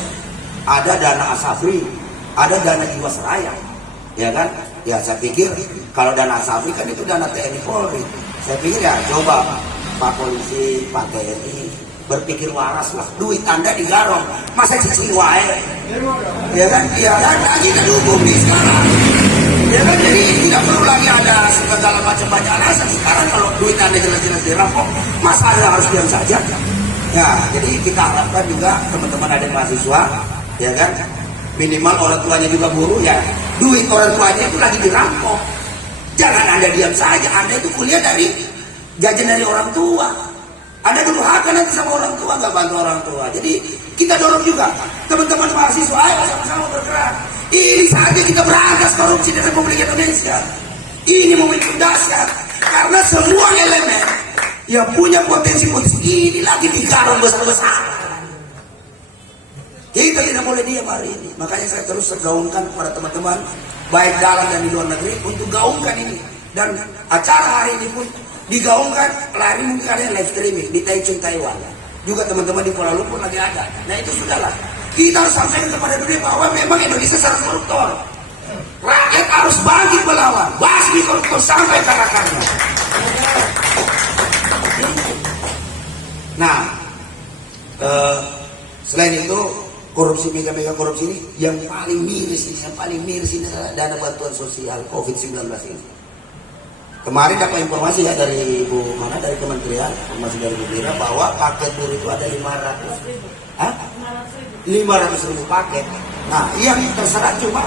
ada dana asabri, ada dana jiwasraya, ya kan? Ya saya pikir kalau dana asabri kan itu dana TNI Polri. Saya pikir ya coba Pak Polisi, Pak TNI berpikir waras lah, duit Anda digarong, masa cicing wae, ya kan? Ya kan, kita dukung nih sekarang, ya kan? Jadi tidak perlu lagi ada segala macam banyak alasan. Sekarang kalau duit Anda jelas-jelas dirampok, masa Anda harus diam saja? Ya, jadi kita harapkan juga teman-teman ada mahasiswa, ya kan? Minimal orang tuanya juga buruh ya, duit orang tuanya itu lagi dirampok. Jangan Anda diam saja, Anda itu kuliah dari jajan dari orang tua. Anda durhaka nanti sama orang tua, nggak bantu orang tua. Jadi kita dorong juga teman-teman mahasiswa, ayo sama-sama bergerak. Ini saja kita berantas korupsi di Republik Indonesia. Ini momentum dahsyat karena semua elemen yang punya potensi-potensi ini lagi digarong besar-besaran. Kita tidak boleh diam hari ini. Makanya saya terus gaungkan kepada teman-teman baik dalam dan di luar negeri untuk gaungkan ini. Dan acara hari ini pun digaungkan, lari mungkin ada yang live streaming di Taichung, Taiwan. Juga teman-teman di Kuala Lumpur lagi ada. Nah itu sudahlah. Kita harus sampaikan kepada dunia bahwa memang Indonesia sangat koruptor. Rakyat harus bangkit melawan, basmi koruptor sampai ke akarnya. Nah, selain itu korupsi mega korupsi ini yang paling miris ini adalah dana bantuan sosial COVID-19 ini. Kemarin dapat informasi ya dari dari Kementerian, informasi dari Bu Mira bahwa paket buruh itu ada 500.000 paket. Nah, yang terserah cuma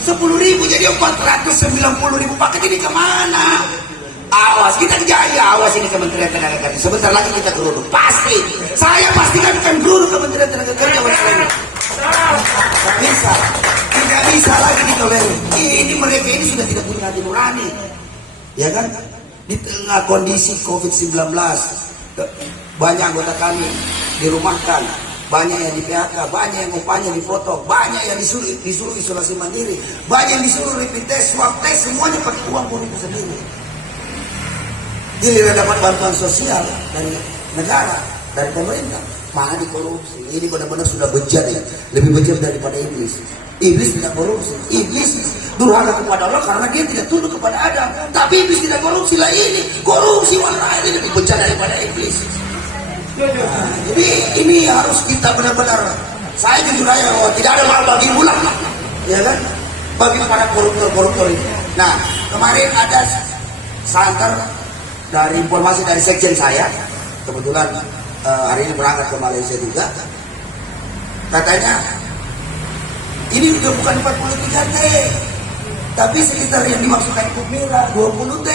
10.000, jadi 490.000 paket ini kemana? Awas, kita jaya, awas ini Kementerian Tenaga Kerja. Sebentar lagi kita geruduk, pasti. Saya pastikan akan geruduk Kementerian Tenaga Kerja. Tidak bisa lagi ditolerir. Ini mereka ini sudah tidak punya hati nurani. Ya kan, di tengah kondisi COVID-19 banyak anggota kami dirumahkan, banyak yang di PHK, banyak yang upahnya dipotong, banyak yang disuruh isolasi mandiri, banyak yang disuruh rapid test, swab test, semuanya pakai uang buruh itu sendiri. Giliran dapat bantuan sosial dari negara, dari pemerintah, mana dikorupsi. Ini benar-benar sudah bejat ya, lebih bejat daripada iblis. Iblis tidak korupsi, iblis durhaka kepada Allah karena dia tidak tunduk kepada Adam. Tapi iblis tidak korupsi lah, ini korupsi warna ini lebih bejat daripada iblis. Nah, jadi ini harus kita benar-benar, saya jujur aja bahwa tidak ada mal bagi bulan, ya kan, bagi para koruptor ini. Nah, kemarin ada santer dari informasi dari sekjen saya, kebetulan hari ini berangkat ke Malaysia juga, katanya ini juga bukan 43 T, tapi sekitar yang dimaksudkan Bu Mira 20 T,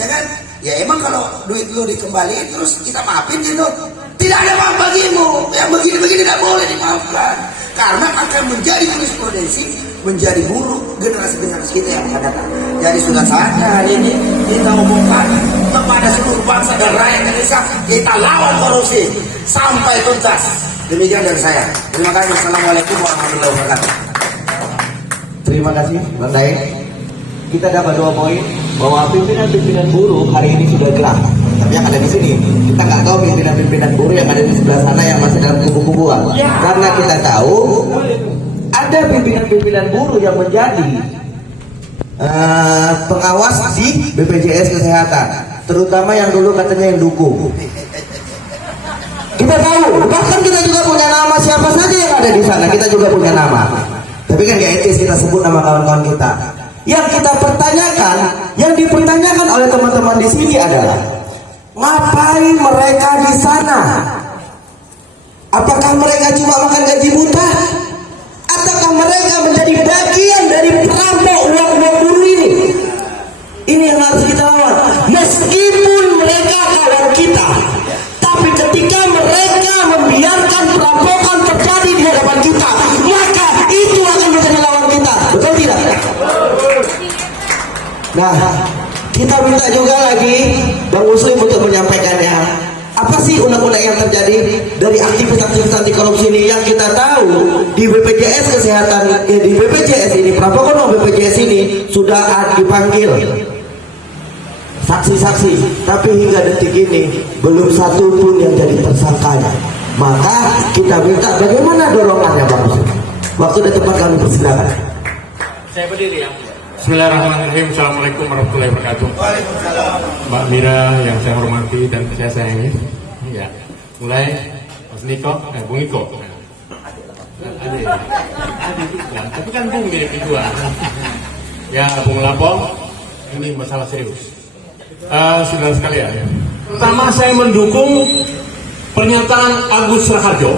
ya kan? Ya emang kalau duit lu dikembaliin terus kita maafin gitu, tidak ada maaf bagimu. Yang begini-begini tidak boleh dimaafkan, karena akan menjadi jurisprudensi, menjadi buruk generasi kita yang akan datang. Jadi sudah saatnya hari ini kita umumkan kepada seluruh bangsa dan rakyat Indonesia, kita lawan korupsi sampai tuntas. Demikian dari saya. Terima kasih. Assalamualaikum warahmatullahi wabarakatuh. Terima kasih Bang Daeng. Kita dapat 2 poin bahwa pimpinan-pimpinan buruh hari ini sudah gerak. Tapi yang ada di sini, kita nggak tahu pimpinan-pimpinan buruh yang ada di sebelah sana yang masih dalam kubu-kubuan. Karena kita tahu ada pimpinan-pimpinan buruh yang menjadi pengawas di BPJS Kesehatan, terutama yang dulu katanya yang dukung. Kita tahu, bahkan kita juga punya nama siapa saja yang ada di sana, kita juga punya nama. Tapi kan gak etis kita sebut nama kawan-kawan kita. Yang kita pertanyakan, yang dipertanyakan oleh teman-teman di sini adalah ngapain mereka di sana? Apakah mereka cuma makan gaji buta? Ataukah mereka menjadi bagian dari perampok uang-uang buruh ini? Ini yang harus kita lawan. Meskipun mereka kawan kita, tapi ketika mereka membiarkan perampokan terjadi di hadapan kita, maka itu akan menjadi lawan kita. Betul tidak? Nah, kita minta juga lagi Bang Muslim untuk menyampaikannya. Apa sih undang-undang yang terjadi dari aktivitas anti korupsi ini? Yang kita tahu di BPJS Kesehatan, di BPJS ini, perampokan uang BPJS ini sudah dipanggil saksi-saksi, tapi hingga detik ini belum satu pun yang jadi tersangkanya. Maka kita minta bagaimana dorongannya Bang Muslim? Waktu dan tempat kami persilakan. Saya berdiri ya. Bismillahirrahmanirrahim. Assalamualaikum warahmatullahi wabarakatuh. Mbak Mira yang saya hormati dan saya sayangi. Ya, mulai Mas Niko, Bung Niko. Adik, tapi kan Bung milik kedua. Ya, Bung Lapong, ini masalah serius. Saudara sekalian, pertama saya mendukung pernyataan Agus Raharjo,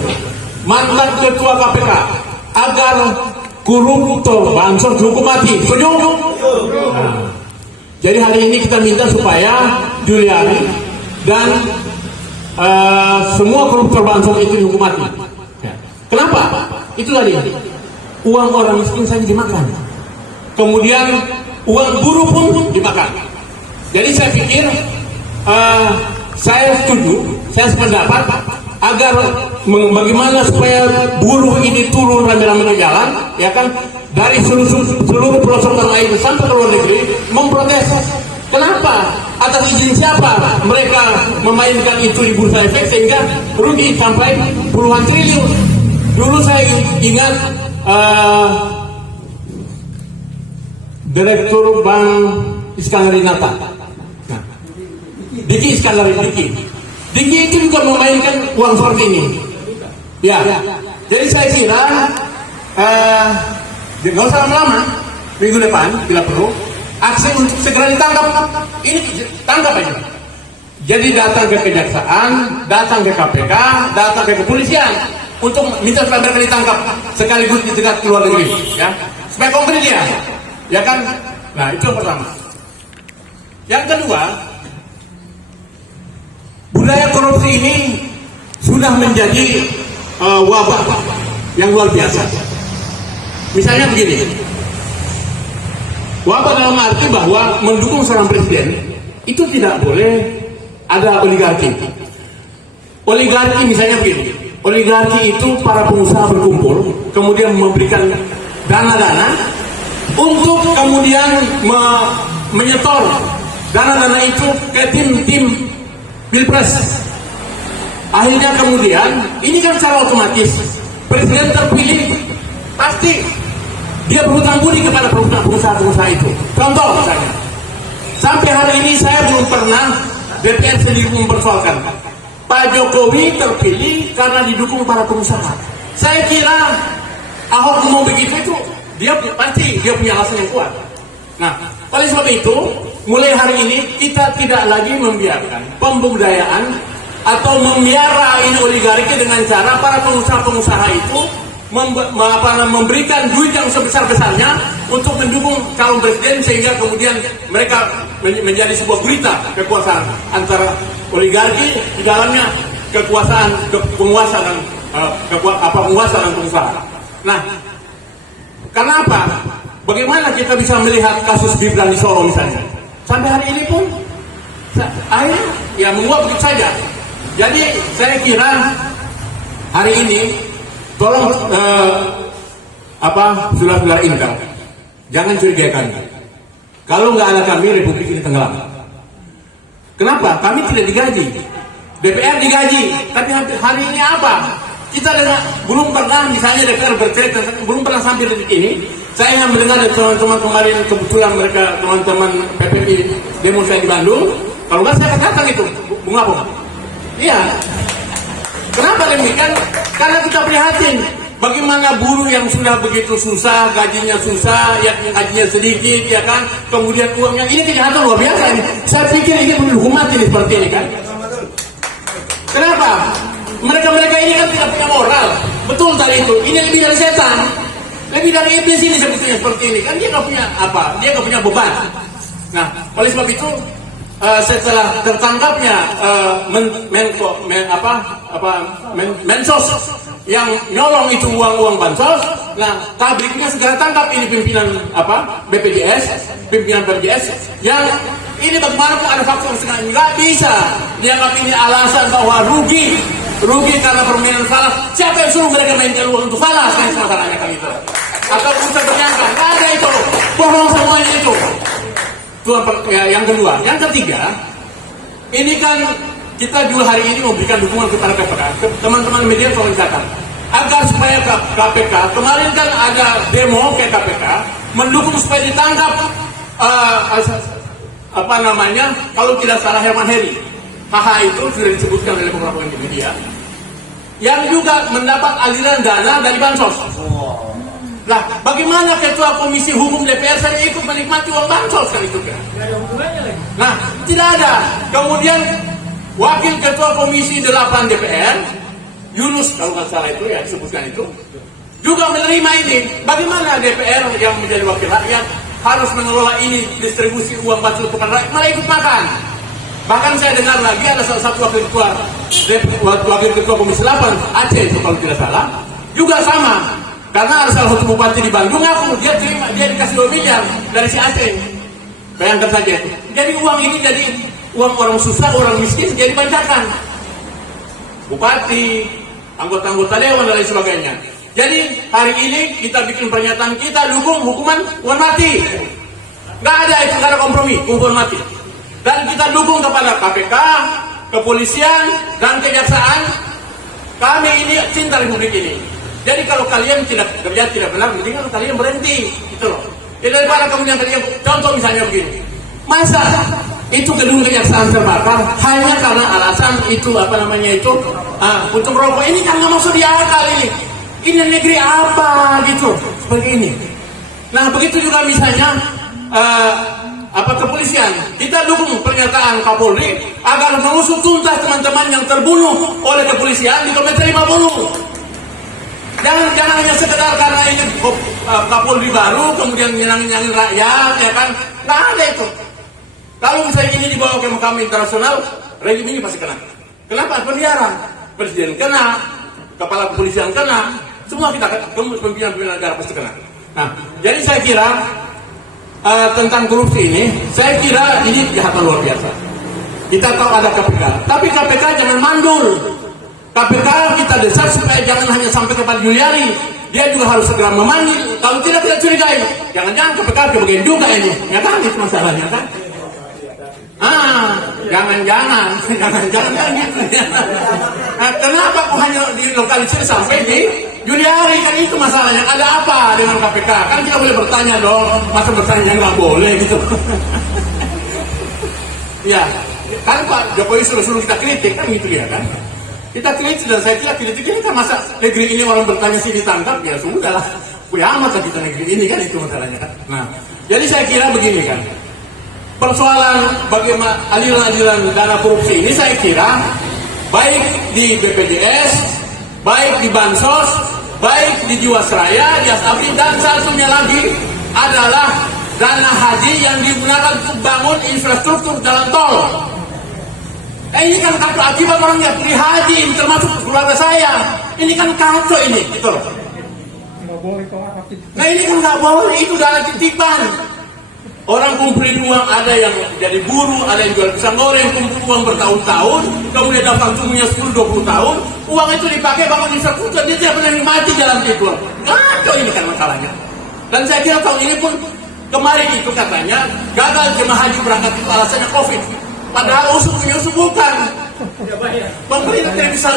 mantan Ketua KPK, agar koruptor bansos dihukum mati. Setuju? Nah, jadi hari ini kita minta supaya Juliari dan semua koruptor bansos itu dihukum mati. Ya. Kenapa? Itu tadi uang orang miskin saja dimakan, kemudian uang buruh pun dimakan. Jadi saya pikir saya setuju, saya sependapat agar bagaimana supaya buruh ini turun rame-rame ke jalan, ya kan, dari seluruh pelosok tanah air sampai ke luar negeri memprotes. Kenapa? Atas izin siapa mereka memainkan itu di bursa efek sehingga rugi sampai puluhan triliun. Dulu saya ingat Direktur Bank Iskandarinata, nah, Diki Iskandarinata. Diki itu juga memainkan uang seperti ini. Ya, jadi saya kira nggak usah lama-lama, minggu depan bila perlu aksi untuk segera ditangkap. Ini tangkap aja. Jadi datang ke kejaksaan, datang ke KPK, datang ke kepolisian untuk minta supaya mereka ditangkap sekaligus dicegat ke luar negeri, ya, supaya konkret dia, ya kan? Nah itu yang pertama. Yang kedua, budaya korupsi ini sudah menjadi wabah yang luar biasa. Misalnya begini, wabah dalam arti bahwa mendukung seorang presiden itu tidak boleh ada oligarki. Oligarki misalnya begini, oligarki itu para pengusaha berkumpul, kemudian memberikan dana-dana untuk kemudian menyetor dana-dana itu ke tim Pilpres. Akhirnya kemudian ini kan secara otomatis presiden terpilih pasti dia berhutang budi kepada pengusaha-pengusaha itu. Contoh misalnya, sampai hari ini saya belum pernah DPR sendiri mempersoalkan Pak Jokowi terpilih karena didukung para pengusaha. Saya kira Ahok ngomong begitu itu dia pasti dia punya alasan yang kuat. Nah, oleh sebab itu mulai hari ini kita tidak lagi membiarkan pembudayaan atau memiara ini oligarki dengan cara para pengusaha-pengusaha itu memberikan duit yang sebesar-besarnya untuk mendukung calon presiden sehingga kemudian mereka menjadi sebuah berita kekuasaan antara oligarki di dalamnya kekuasaan penguasa dan penguasa dan pengusaha. Nah, kenapa? Bagaimana kita bisa melihat kasus Gibran di Solo misalnya? Sampai hari ini pun akhirnya ya menguap begitu saja. Jadi saya kira hari ini tolong saudara-saudara Intel, jangan curigai kami. Kalau nggak ada kami, Republik ini tenggelam. Kenapa? Kami tidak digaji, DPR digaji, tapi hari ini apa? Kita belum pernah, misalnya DPR bercerita, belum pernah sampai detik ini Saya yang mendengar dari teman-teman kemarin, kebetulan mereka teman-teman PPI demo saya di Bandung. Kalau nggak saya katakan itu, Bung Apung. Iya. Kenapa demikian? Karena kita prihatin. Bagaimana buruh yang sudah begitu susah, gajinya susah, ya gajinya sedikit, ya kan? Kemudian uangnya, ini kejahatan luar biasa ini. Saya pikir ini perlu dihukum mati seperti ini kan? Kenapa? Mereka-mereka ini kan tidak punya moral. Betul tadi itu. Ini lebih dari setan. Lebih dari iblis ini sebetulnya seperti ini. Kan dia nggak punya apa? Dia nggak punya beban. Nah, oleh sebab itu setelah tertangkapnya Mensos yang nyolong itu uang-uang bansos, nah tabriknya segera tangkap ini pimpinan pimpinan BPJS yang ini bagaimanapun ada faktor setengah nggak bisa dianggap ini alasan bahwa rugi karena permainan falas. Siapa yang suruh mereka mainkan uang untuk falas? Kan masalahnya kan itu. Atau bisa bernyangka, nggak ada itu, bohong semuanya itu. Yang kedua, yang ketiga, ini kan kita juga hari ini memberikan dukungan kepada KPK. Teman-teman media tolong catat agar supaya KPK, kemarin kan ada demo ke KPK mendukung supaya ditangkap kalau tidak salah Herman Heri. HH itu sudah disebutkan oleh beberapa media yang juga mendapat aliran dana dari bansos. Lah, bagaimana ketua komisi hukum DPR saya ikut menikmati uang bansos kan itu kan? Nah, tidak ada. Kemudian wakil ketua komisi 8 DPR, Yunus kalau nggak salah itu ya disebutkan itu, juga menerima ini. Bagaimana DPR yang menjadi wakil rakyat harus mengelola ini distribusi uang bansos untuk rakyat, malah ikut makan. Bahkan saya dengar lagi ada salah satu wakil ketua komisi 8 Aceh itu kalau tidak salah, juga sama. Karena ada salah satu bupati di Bandung dia dikasih 2 miliar dari si Aceh. Bayangkan saja. Jadi uang ini jadi uang orang susah, orang miskin jadi bancakan. Bupati, anggota-anggota dewan dan lain sebagainya. Jadi hari ini kita bikin pernyataan kita dukung hukuman mati. Nggak ada itu, nggak ada kompromi, hukuman mati. Dan kita dukung kepada KPK, kepolisian dan kejaksaan. Kami ini cinta Republik ini. Jadi kalau kalian tidak kerja tidak benar, mendingan kalian berhenti, gitu loh. Ya daripada kemudian kalian, contoh misalnya begini, masa itu gedung kejaksaan terbakar hanya karena alasan itu untuk rokok, ini kan nggak masuk di akal ini. Ini negeri apa gitu, seperti ini. Nah begitu juga misalnya kepolisian, kita dukung pernyataan Kapolri agar mengusut tuntas teman-teman yang terbunuh oleh kepolisian di Kilometer 50. Jangan hanya sekedar karena ini Kapolri baru kemudian nyenangin rakyat, ya kan? Nggak ada itu. Kalau misalnya ini dibawa ke mahkamah internasional, rejim ini pasti kena. Kenapa? Penjara. Presiden kena, kepala kepolisian kena, semua kita pimpinan negara pasti kena. Nah, jadi saya kira tentang korupsi ini, saya kira ini kejahatan luar biasa. Kita tahu ada KPK, tapi KPK jangan mandul. KPK kita desak supaya jangan hanya sampai kepada Juliari, dia juga harus segera memanggil. Kalau tidak curigai, jangan-jangan KPK kebagian juga ini, ya kan itu masalahnya kan? Jangan gitu ya. Nah, kenapa kok hanya dilokalisir sampai di Juliari, kan itu masalahnya. Ada apa dengan KPK? Kan kita boleh bertanya dong, masa bertanya nggak boleh gitu. Ya, kan Pak Jokowi suruh kita kritik kan gitu ya kan? Kita kritik dan saya kira kritik ini kan masa negeri ini orang bertanya sih ditangkap, ya sudah lah. Ya amat lah kita negeri ini kan itu masalahnya kan. Nah, jadi saya kira begini kan. Persoalan bagaimana aliran-aliran dana korupsi ini saya kira baik di BPJS, baik di Bansos, baik di Jiwasraya, di Asabri, dan satunya lagi adalah dana haji yang digunakan untuk bangun infrastruktur jalan tol. Ini kan kacau akibat orang yang beli haji, termasuk keluarga saya. Ini kan kacau ini, gitu loh. Nah ini kan nggak boleh, itu dana titipan. Orang kumpulin uang, ada yang jadi buruh, ada yang jual pisang goreng, kumpul uang bertahun-tahun, kemudian daftar tunggunya 10-20 tahun, uang itu dipakai bangun infrastruktur, dia tidak pernah nikmati jalan itu. Kacau ini kan masalahnya. Dan saya kira tahun ini pun, kemarin itu katanya, gagal jemaah haji berangkat itu alasannya COVID. Padahal usul bukan. Pemerintah tidak bisa,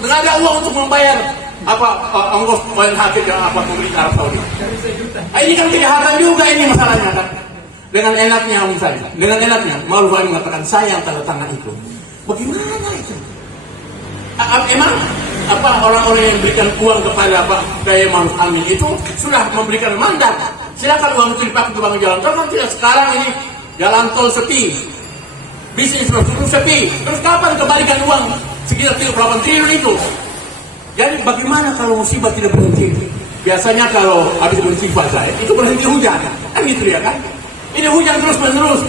nggak ada uang untuk membayar ongkos poin hakik yang apa pemerintah Arab Saudi. Ini kan kejahatan juga ini masalahnya kan. Dengan enaknya misalnya, dengan enaknya Ma'ruf Amin mengatakan saya yang tanda tangan itu. Bagaimana itu? Emang orang-orang yang berikan uang kepada Pak Kiai Ma'ruf Amin itu sudah memberikan mandat. Silakan uang itu dipakai untuk bangun jalan tol. Kan tidak, sekarang ini jalan tol sepi, bisnis infrastruktur sepi. Terus kapan kembalikan uang sekitar 38 triliun itu? Jadi bagaimana kalau musibah tidak berhenti? Biasanya kalau habis musibah itu berhenti hujan, kan gitu ya kan? Ini hujan terus menerus.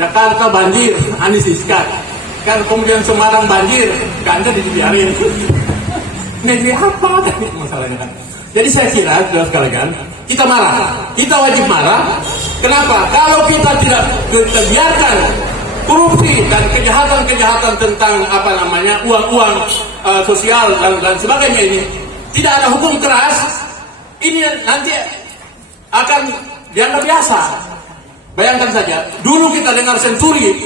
Jakarta banjir, Anies iskat. Kan kemudian Semarang banjir, Ganda dibiarin. Negeri apa kan masalahnya kan? Jadi saya kira, jelas sekalian, kita marah, kita wajib marah. Kenapa? Kalau kita tidak biarkan korupsi dan kejahatan-kejahatan tentang uang-uang sosial dan sebagainya ini tidak ada hukum keras, ini nanti akan dianggap biasa. Bayangkan saja, dulu kita dengar senturi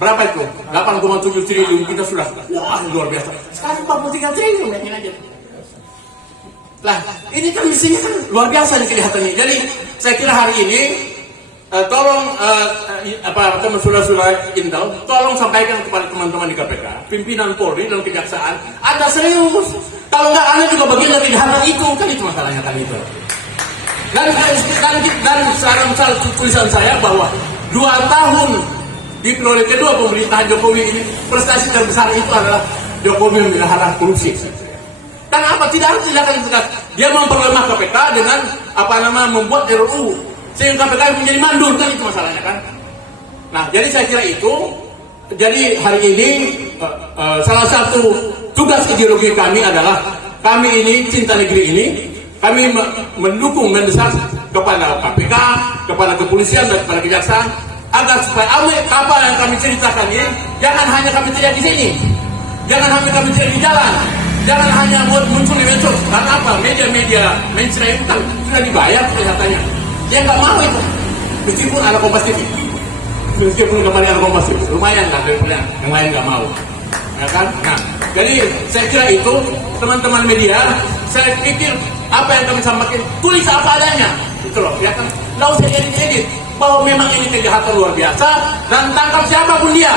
berapa itu? 8,7 triliun kita sudah wah luar biasa. Sekarang 43 triliun bayangin aja. Lah, ini kan mestinya kan luar biasa nih kelihatannya. Jadi saya kira hari ini tolong saudara-saudara Intel, tolong sampaikan kepada teman-teman di KPK, pimpinan Polri dan Kejaksaan, Anda serius. Kalau nggak, Anda juga bagian dari kejahatan itu, kan itu masalahnya kan itu. Dan saran tulisan saya bahwa 2 tahun di periode kedua pemerintahan Jokowi ini, prestasi terbesar itu adalah Jokowi memelihara korupsi. Dan apa tidak harus tindakan tegas? Dia memperlemah KPK dengan membuat RUU sehingga KPK menjadi mandul, kan itu masalahnya kan. Nah, jadi saya kira itu. Jadi hari ini salah satu tugas ideologi kami adalah kami ini cinta negeri ini. Kami mendukung, mendesak kepada KPK, kepada kepolisian dan kepada kejaksaan agar supaya apa yang kami ceritakan ini jangan hanya kami teriak di sini, jangan hanya kami teriak di jalan, jangan hanya muncul di medsos. Karena apa? Media-media mainstream kan sudah dibayar kelihatannya. Dia nggak mau itu, meskipun ada Kompas TV, meskipun kemarin ada Kompas TV, lumayan kan daripada yang lain nggak mau, ya kan? Nah, jadi saya kira itu teman-teman media, saya pikir apa yang kami sampaikan tulis apa adanya, gitu loh, ya kan? Nggak usah edit-edit bahwa memang ini kejahatan luar biasa dan tangkap siapapun dia,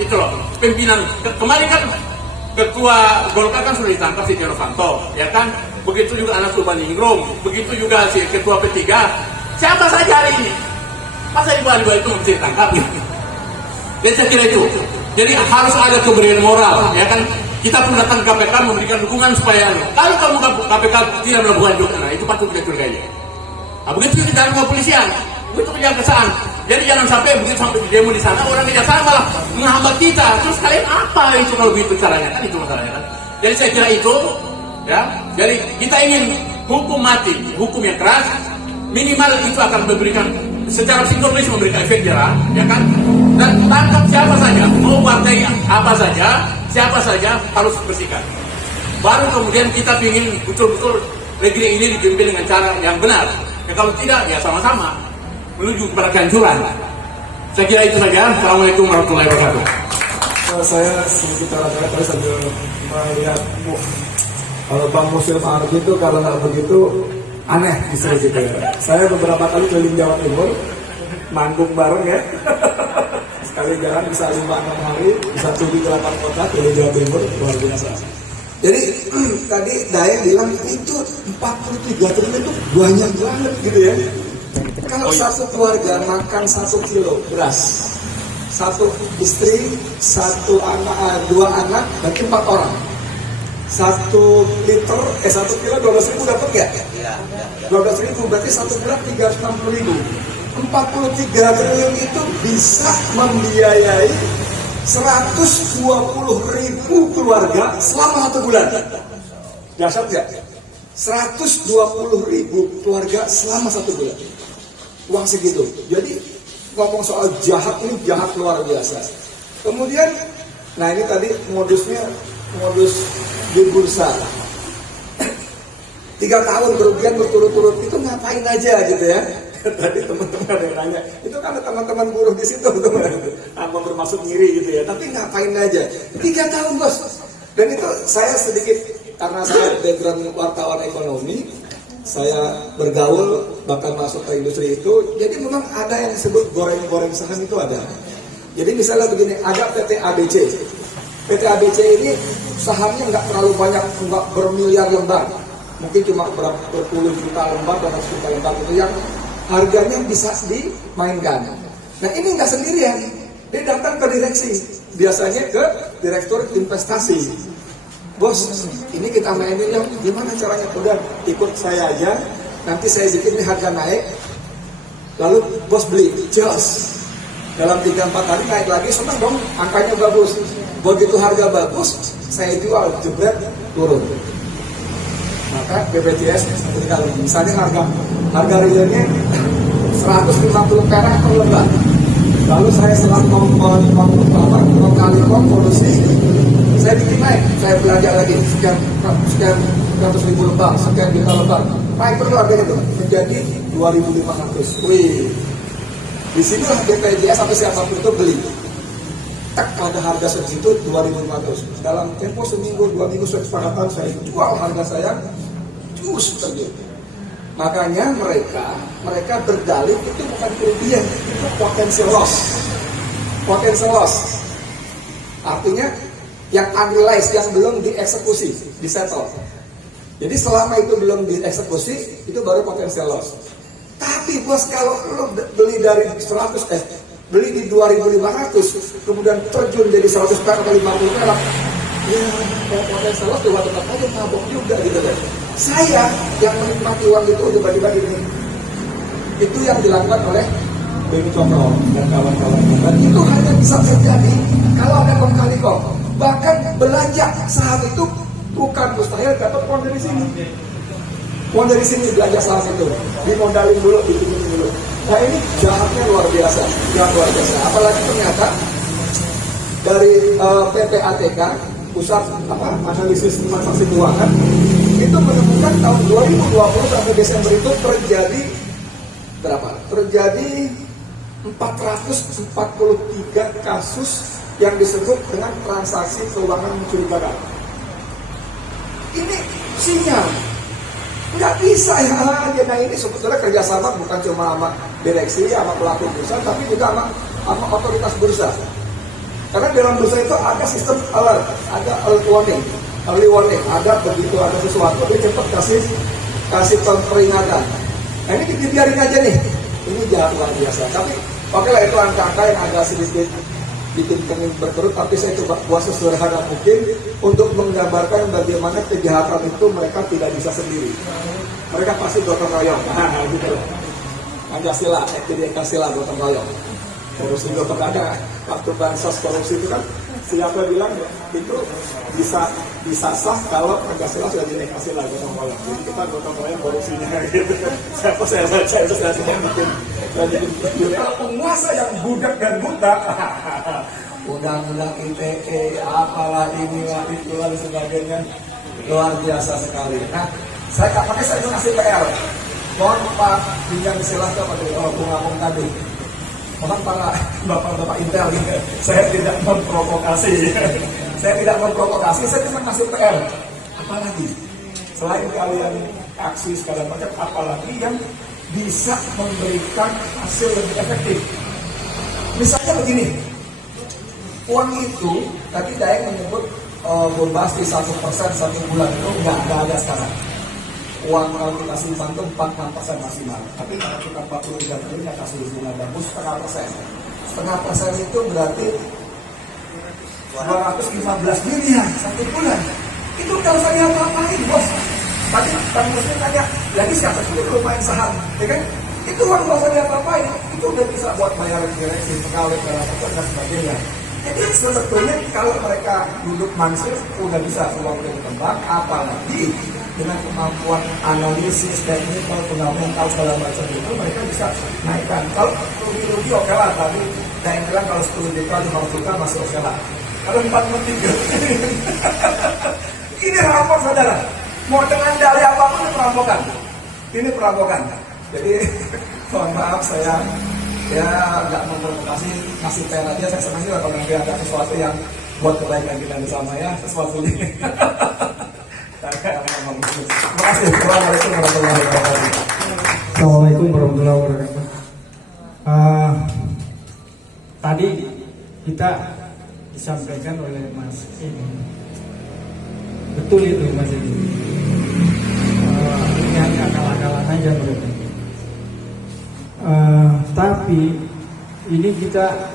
gitu loh. Pimpinan kemarin kan ketua Golkar kan sudah ditangkap si Setia Novanto, ya kan? Begitu juga anak Surbaningrum, begitu juga si ketua P3. Siapa saja hari ini? Masa di bawah itu mesti ditangkap? Dan saya kira itu. Jadi harus ada keberanian moral, ya kan? Kita pun datang ke KPK memberikan dukungan supaya kalau kamu KPK tidak melakukan juga, nah itu patut kita curigai. Nah, begitu juga dalam kepolisian, begitu kejaksaan. Jadi jangan sampai begitu sampai di demo di sana orang kejaksaan malah menghambat kita. Terus kalian apa itu kalau begitu caranya, kan itu masalahnya kan? Jadi saya kira itu, ya. Jadi kita ingin hukum mati, hukum yang keras, minimal itu akan memberikan secara psikologis memberikan efek jerah, ya kan? Dan tangkap siapa saja, mau partai apa saja, siapa saja harus bersihkan. Baru kemudian kita ingin betul-betul negeri ini dipimpin dengan cara yang benar. Ya kalau tidak, ya sama-sama menuju kepada kehancuran. Saya kira itu saja. Assalamualaikum warahmatullahi wabarakatuh. Saya sedikit cara-cara tadi sambil melihat kalau Bang Musil Ma'ruf itu kalau nggak begitu aneh justru gitu ya. Saya beberapa kali keliling Jawa Timur, manggung bareng ya. Sekali jalan bisa 5-6 hari, bisa 7-8 kota keliling Jawa Timur, luar biasa. Jadi tadi Daeng bilang itu 43 triliun itu banyak banget gitu ya. Kalau satu keluarga makan 1 kilo beras, satu istri, 1 anak, berarti 4 orang. 1 liter, 1 kilo 12.000 dapat ya? 12.000 berarti 1 bulan 360.000. 43 triliun itu bisa membiayai 120.000 keluarga selama 1 bulan. Dasar nggak? 120.000 keluarga selama 1 bulan. Uang segitu. Jadi ngomong soal jahat ini jahat luar biasa. Kemudian, nah ini tadi modusnya modus di bursa. 3 tahun kerugian berturut-turut itu ngapain aja gitu ya? Tadi teman-teman ada yang nanya, itu kan ada teman-teman buruh di situ, apa bermaksud ngiri gitu ya? Tapi ngapain aja? 3 tahun bos. Dan itu saya sedikit karena saya background wartawan ekonomi, saya bergaul bahkan masuk ke industri itu, jadi memang ada yang disebut goreng-goreng saham itu ada. Jadi misalnya begini, ada PT ABC. PT ABC ini sahamnya nggak terlalu banyak, nggak bermiliar lembar, mungkin cuma berpuluh juta lembar, atau juta lembar itu yang harganya bisa dimainkan. Nah ini nggak sendirian, dia datang ke direksi, biasanya ke direktur investasi. Bos, ini kita mainin ya, gimana caranya? Udah ikut saya aja, nanti saya bikin ini harga naik, lalu bos beli, jos. Dalam 3-4 hari naik lagi, senang dong, angkanya bagus. Begitu harga bagus, saya jual, jebret, turun. Maka BPJS, kalau misalnya harga realnya 150 perak per lembar. Lalu saya setelah mengkali polusi, saya bikin naik, saya belanja lagi sekian ratus ribu lembar, sekian juta lembar. Naik terus harganya itu menjadi 2.500. Wih, di sini BPJS sampai siapapun itu beli. Tak pada harga segitu 2.500. Dalam tempo seminggu 2 minggu kesepakatan saya jual harga saya jus terjadi. Makanya mereka berdalih itu bukan kerugian, itu potential loss. Potential loss. Artinya yang unrealized, yang belum dieksekusi, disettle. Jadi selama itu belum dieksekusi, itu baru potential loss. Tapi bos, kalau lo beli dari 100 beli di 2.500, kemudian terjun jadi 100 perak atau 50 perak, ya potential loss juga tetap aja mabok juga gitu kan. Saya yang menikmati uang itu udah bagi-bagi ini. Itu yang dilakukan oleh Beni Cokro dan kawan-kawan. Dan itu hanya bisa terjadi kalau ada kong kali kong. Bahkan belanja saham itu bukan mustahil dapat uang dari sini. Uang dari sini belanja saham itu dimodalin dulu, dipinjemin dulu. Nah ini jahatnya luar biasa, Apalagi ternyata dari PPATK, Pusat Analisis Transaksi Keuangan, itu menemukan tahun 2020 sampai Desember itu terjadi berapa? Terjadi 443 kasus yang disebut dengan transaksi keuangan mencurigakan. Ini sinyal. Nggak bisa ya. Nah ini sebetulnya kerjasama bukan cuma sama direksi, sama pelaku bursa, tapi juga sama otoritas bursa. Karena dalam bursa itu ada sistem alert, ada early warning, ada begitu ada sesuatu dia cepat kasih peringatan. Nah ini dibiarin aja nih, ini jahat luar biasa. Tapi oke lah, itu angka-angka yang agak sedikit bikin kening berkerut, tapi saya coba buat sesederhana mungkin untuk menggambarkan bagaimana kejahatan itu mereka tidak bisa sendiri. Mereka pasti gotong royong. Nah, gitu loh. Pancasila, jadi Pancasila gotong royong. Korupsi gotong ada. Waktu bansos korupsi itu kan siapa bilang itu bisa sah kalau Pancasila sudah jadi Pancasila gotong royong. Jadi kita gotong royong korupsinya gitu. Siapa saya baca itu bikin kalau penguasa yang budak dan buta, undang-undang ITE, apalah inilah itulah dan sebagainya, luar biasa sekali. Nah, saya itu kasih PR. Mohon Pak Bintang silahkan pada Bung tadi. Mohon para bapak-bapak intel gitu. Saya tidak memprovokasi. Saya cuma kasih PR. Apalagi selain kalian aksi segala macam, apalagi yang bisa memberikan hasil lebih efektif. Misalnya begini, uang itu tadi Daeng menyebut bombastis 1% 1 bulan itu nggak ada sekarang. Uang kalau kita simpan itu 4-6% maksimal. Tapi kalau kita 43 triliun kasih bunga bagus 0,5%. 0,5% itu berarti 215 miliar 1 bulan. Itu kalau saya apa-apain bos. Tadi Bang Muslim tanya, lagi siapa sih belum main saham, ya kan? Itu uang nggak usah diapa-apain, itu udah bisa buat bayaran direksi, pegawai, dan sebagainya. Jadi sebetulnya kalau mereka duduk mansir, udah bisa uang berkembang, apalagi dengan kemampuan analisis, teknikal, fundamental, segala macam itu, mereka bisa naikkan. Kalau rugi-rugi oke lah, tapi saya bilang kalau 10 juta, 5 juta masih oke lah. Kalau 4-3, ini rampok saudara. Mau dengan dalih apapun itu perampokan. Ini perampokan. Jadi mohon maaf saya nggak memprovokasi, ngasih PR aja. Saya senang juga kalau nanti ada sesuatu yang buat kebaikan kita bersama ya, sesuatu ini. kasih. Assalamualaikum warahmatullahi wabarakatuh. Assalamualaikum warahmatullahi wabarakatuh. Tadi kita disampaikan oleh Mas ini, betul itu Mas ini. Ini hanya akal-akalan aja mereka. Tapi ini kita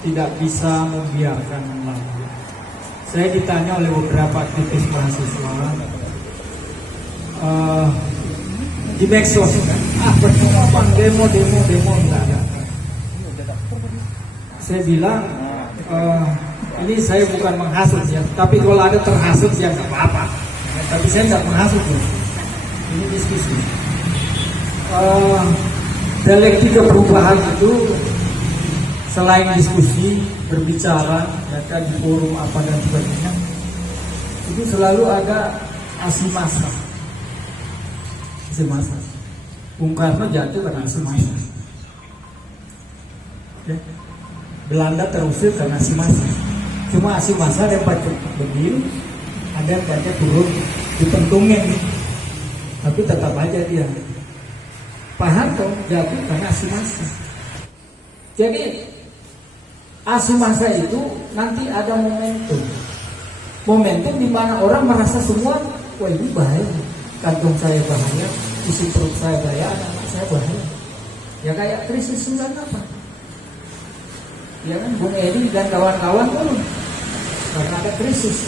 tidak bisa membiarkan lagi. Saya ditanya oleh beberapa aktivis mahasiswa di medsos kan, apa demo enggak ada. Saya bilang ini saya bukan menghasut ya, tapi kalau ada terhasut ya nggak apa-apa. Tapi saya nggak menghasut ya. Ini diskusi. Dialektika perubahan itu selain diskusi, berbicara, ya, di forum apa dan sebagainya, itu selalu ada aksi massa. Aksi massa. Bung Karno jatuh karena aksi massa. Ya. Belanda terusir karena aksi massa. Cuma aksi massa ada yang baca berdiri, ada yang baca turun, dipentungin. Tapi tetap aja dia. Pak Harto jatuh karena aksi massa. Jadi aksi massa itu nanti ada momentum di mana orang merasa semua, wah ini bahaya, kantong saya bahaya, isi perut saya bahaya, anak saya bahaya. Ya kayak krisis 98. Ya kan, Bung Edi dan kawan-kawan turun karena ada krisis.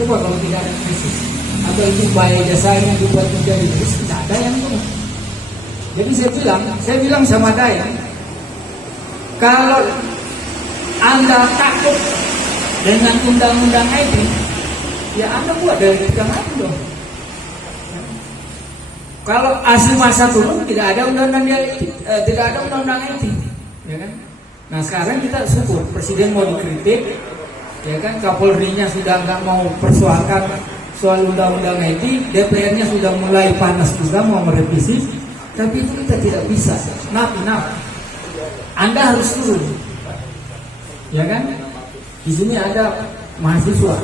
Coba kalau tidak ada krisis, atau itu bahaya jasanya dibuat menjadi krisis, tidak ada yang turun. Jadi saya bilang sama Daya, kalau Anda takut dengan undang-undang IT, ya Anda buat dari undang dong. Kalau aksi massa turun, tidak ada undang-undang IT, ya kan? Nah sekarang kita syukur Presiden mau dikritik, ya kan? Kapolri-nya sudah nggak mau persoalkan soal undang-undang IT, DPR-nya sudah mulai panas juga mau merevisi. Tapi itu kita tidak bisa. Enough. Anda harus turun, ya kan? Di sini ada mahasiswa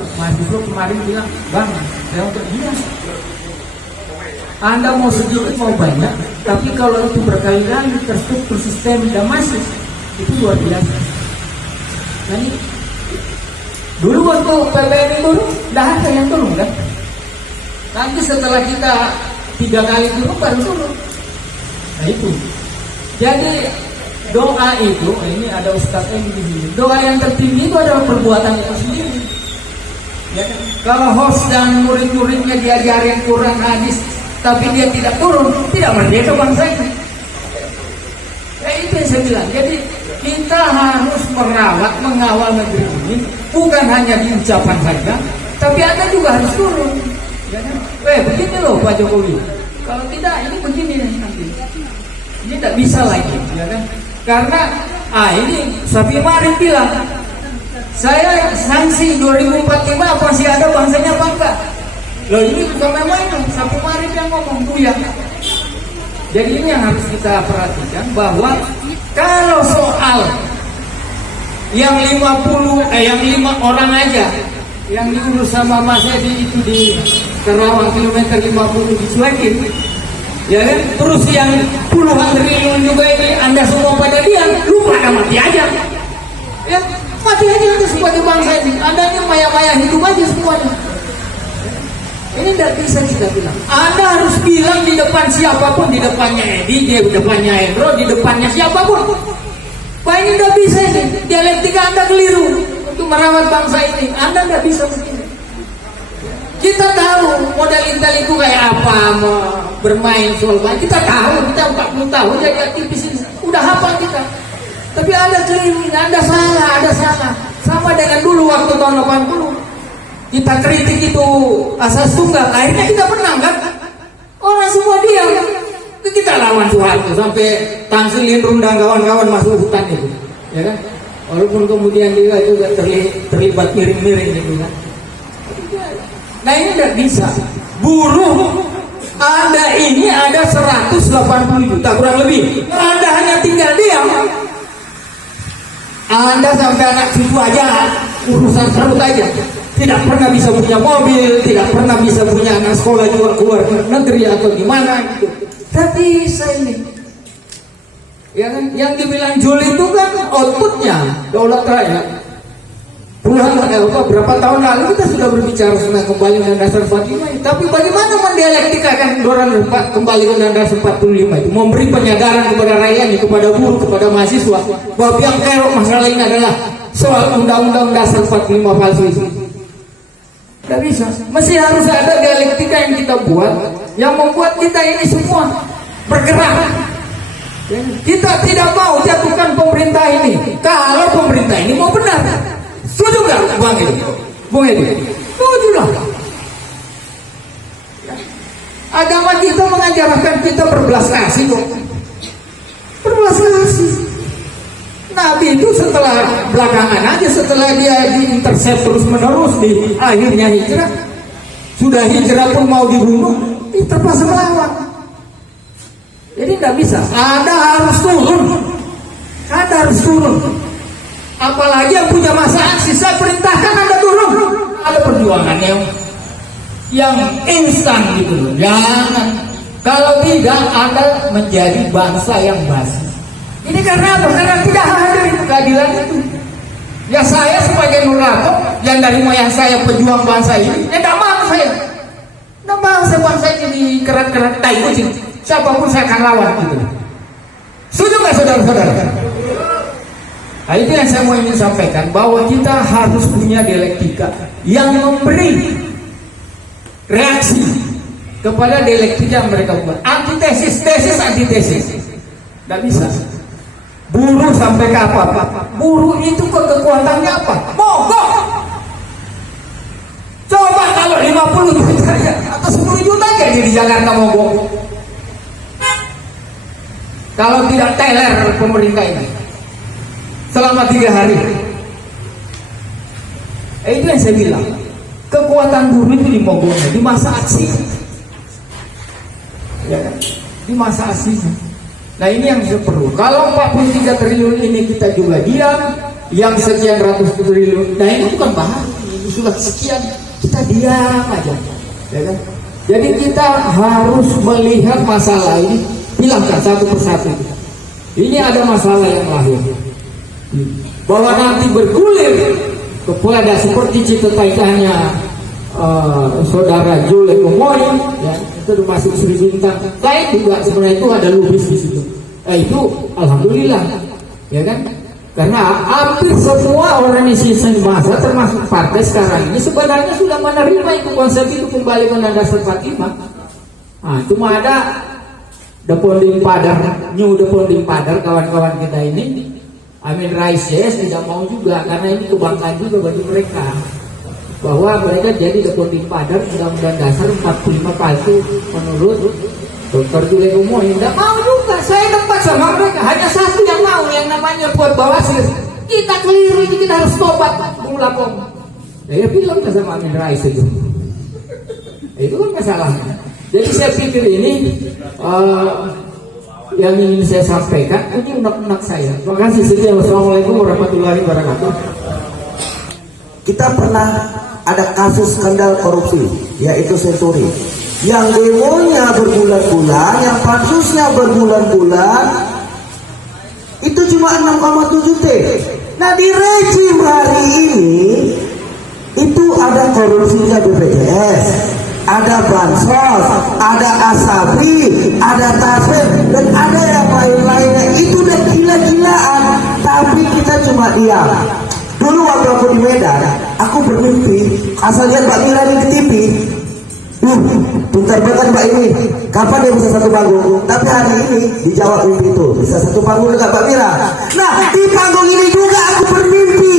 kemarin bilang, Bang, saya untuk dia. Anda mau sedikit mau banyak, tapi kalau itu berkali-kali terstruktur sistem dan masif, itu luar biasa. Jadi dulu waktu PPN turun, dah ada yang turun kan? Nanti setelah kita 3 kali turun baru turun. Nah itu. Jadi doa itu, ini ada Ustadz yang di sini. Doa yang tertinggi itu adalah perbuatan itu sendiri. Ya kan? Kalau host dan murid-muridnya diajarin Quran hadis, tapi dia tidak turun, tidak merdeka bangsa ini. Ya itu yang saya bilang. Jadi kita harus merawat, mengawal negeri ini, bukan hanya di ucapan saja, tapi Anda juga harus turun. Ya kan? Begini loh Pak Jokowi. Kalau tidak, ini begini nanti. Ini tidak bisa lagi, ya kan? Karena, ini Safi Marif bilang, saya sanksi 2045 masih ada bangsanya apa enggak? Loh ini bukan main-main, Safi Marif yang ngomong Buya. Jadi ini yang harus kita perhatikan, bahwa kalau soal yang 5 orang aja yang diurus sama Mas Edi itu di Kerawang kilometer 50 dicuekin, ya kan? Terus yang puluhan triliun juga ini Anda semua pada diam, lu pada mati aja, ya mati aja itu sebagai bangsa ini. Anda ini maya-maya hidup aja semuanya. Ini tidak bisa kita bilang. Anda harus bilang di depan siapapun, di depannya Edi, di depannya Hendro, di depannya siapapun. Pak ini tidak bisa ini. Dialektika Anda keliru untuk merawat bangsa ini. Anda tidak bisa begini. Kita tahu modal Intel itu kayak apa, bermain soal bank. Kita tahu, kita 40 tahun jadi aktivis ini. Udah hafal kita. Tapi Anda keliru, Anda salah. Sama dengan dulu waktu tahun 80. Kita kritik itu asas tunggal, akhirnya kita menang kan? Orang semua diam. Kita lawan Soeharto sampai Tamsilin Rundang kawan-kawan masuk hutan itu, ya kan? Walaupun kemudian juga terlibat miring-miring gitu kan. Nah ini tidak bisa. Buruh Anda ini ada 180 juta kurang lebih. Anda hanya tinggal diam. Anda sampai anak cucu aja urusan perut aja. Tidak pernah bisa punya mobil, tidak pernah bisa punya anak sekolah juga keluar negeri atau di mana gitu. Tapi saya ini, ya kan, yang dibilang Jul itu kan outputnya daulat rakyat. Berapa tahun lalu kita sudah berbicara tentang kembali Undang Dasar 45. Tapi bagaimana mendialektikakan dorang kembali Undang Dasar 45 itu? Memberi penyadaran kepada rakyat, kepada buruh, kepada mahasiswa bahwa yang kerok masalah ini adalah soal Undang-Undang Dasar 45 palsu itu. Tidak bisa. Mesti harus ada dialektika yang kita buat, yang membuat kita ini semua bergerak. Kita tidak mau jatuhkan pemerintah ini. Kalau pemerintah ini mau benar, setuju nggak, Bang Edi? Bung Edi, setuju lah. Agama kita mengajarkan kita berbelas kasih kok. Berbelas kasih. Nabi itu setelah belakangan aja, setelah dia diintercept terus menerus di akhirnya hijrah, sudah hijrah pun mau dibunuh, terpaksa melawan. Jadi tidak bisa, ada harus turun. Apalagi yang punya masa aksi, saya perintahkan Anda turun. Ada perjuangan yang instan gitu loh. Jangan, kalau tidak Anda menjadi bangsa yang basi. Ini karena apa? Karena tidak hadir keadilan itu. Ya saya sebagai Nurato yang dari moyang saya pejuang bangsa ini, ya tidak mau saya. Tidak mau saya bangsa ini dikerat-kerat tai kucing. Siapapun saya akan lawan gitu. Setuju nggak saudara-saudara? Nah, itu yang saya mau ingin sampaikan, bahwa kita harus punya dialektika yang memberi reaksi kepada dialektika yang mereka buat. Antitesis, tesis, antitesis. Tidak bisa. Buruh sampai ke apa? Buruh itu kekuatannya apa? Mogok. Coba kalau 50 juta atau 10 juta aja di Jakarta mogok. Kalau tidak teler pemerintah ini selama 3 hari. Itu yang saya bilang. Kekuatan buruh itu di mogoknya, di masa aksi. Ya kan? Di masa aksi. Nah ini yang perlu. Kalau 43 triliun ini kita juga diam, yang sekian ratus triliun, nah ini bukan bahaya, ini sudah sekian, kita diam aja, ya kan? Jadi kita harus melihat masalah ini, hilangkan satu persatu. Ini ada masalah yang lahir, bahwa nanti bergulir kepada seperti cita-citanya saudara Jule Komoy, ya, itu masuk Sri Bintang. Saya juga sebenarnya itu ada lubis di situ. Itu alhamdulillah, ya kan? Karena hampir semua organisasi massa termasuk partai sekarang ini sebenarnya sudah menerima itu konsep itu kembali ke Undang Dasar 45. Nah, cuma ada Deponding Padar, New Deponding Padar, kawan-kawan kita ini, Amin Rais JS tidak mau juga, karena ini kebanggaan juga bagi mereka, bahwa mereka jadi Deponding Padar Undang-Undang Dasar 45 palsu menurut Dr. Jule Komoy. Tidak mau juga, saya debat sama mereka, hanya satu yang mau, yang namanya buat Bawasir. Kita keliru itu, kita harus tobat Bung Lapong. Saya bilang sama Amin Rais itu kan masalahnya. Jadi saya pikir ini yang ingin saya sampaikan, ini unek-unek saya. Terima kasih sekian. Wassalamualaikum warahmatullahi wabarakatuh. Kita pernah ada kasus skandal korupsi, yaitu Senturi, yang demonya berbulan-bulan, yang pansusnya berbulan-bulan, itu cuma 6,7 T. Nah di rejim hari ini itu ada korupsinya BPJS, ada bansos, ada asabi, ada tasbih, dan ada yang lain-lainnya. Itu udah gila-gilaan, tapi kita cuma diam. Dulu waktu aku di Medan, aku bermimpi asal lihat Mbak Mira di TV. Pintar banget Mbak ini, kapan dia bisa satu panggung? Tapi hari ini dijawab mimpi itu, bisa satu panggung dengan Mbak Mira. Nah di panggung ini juga aku bermimpi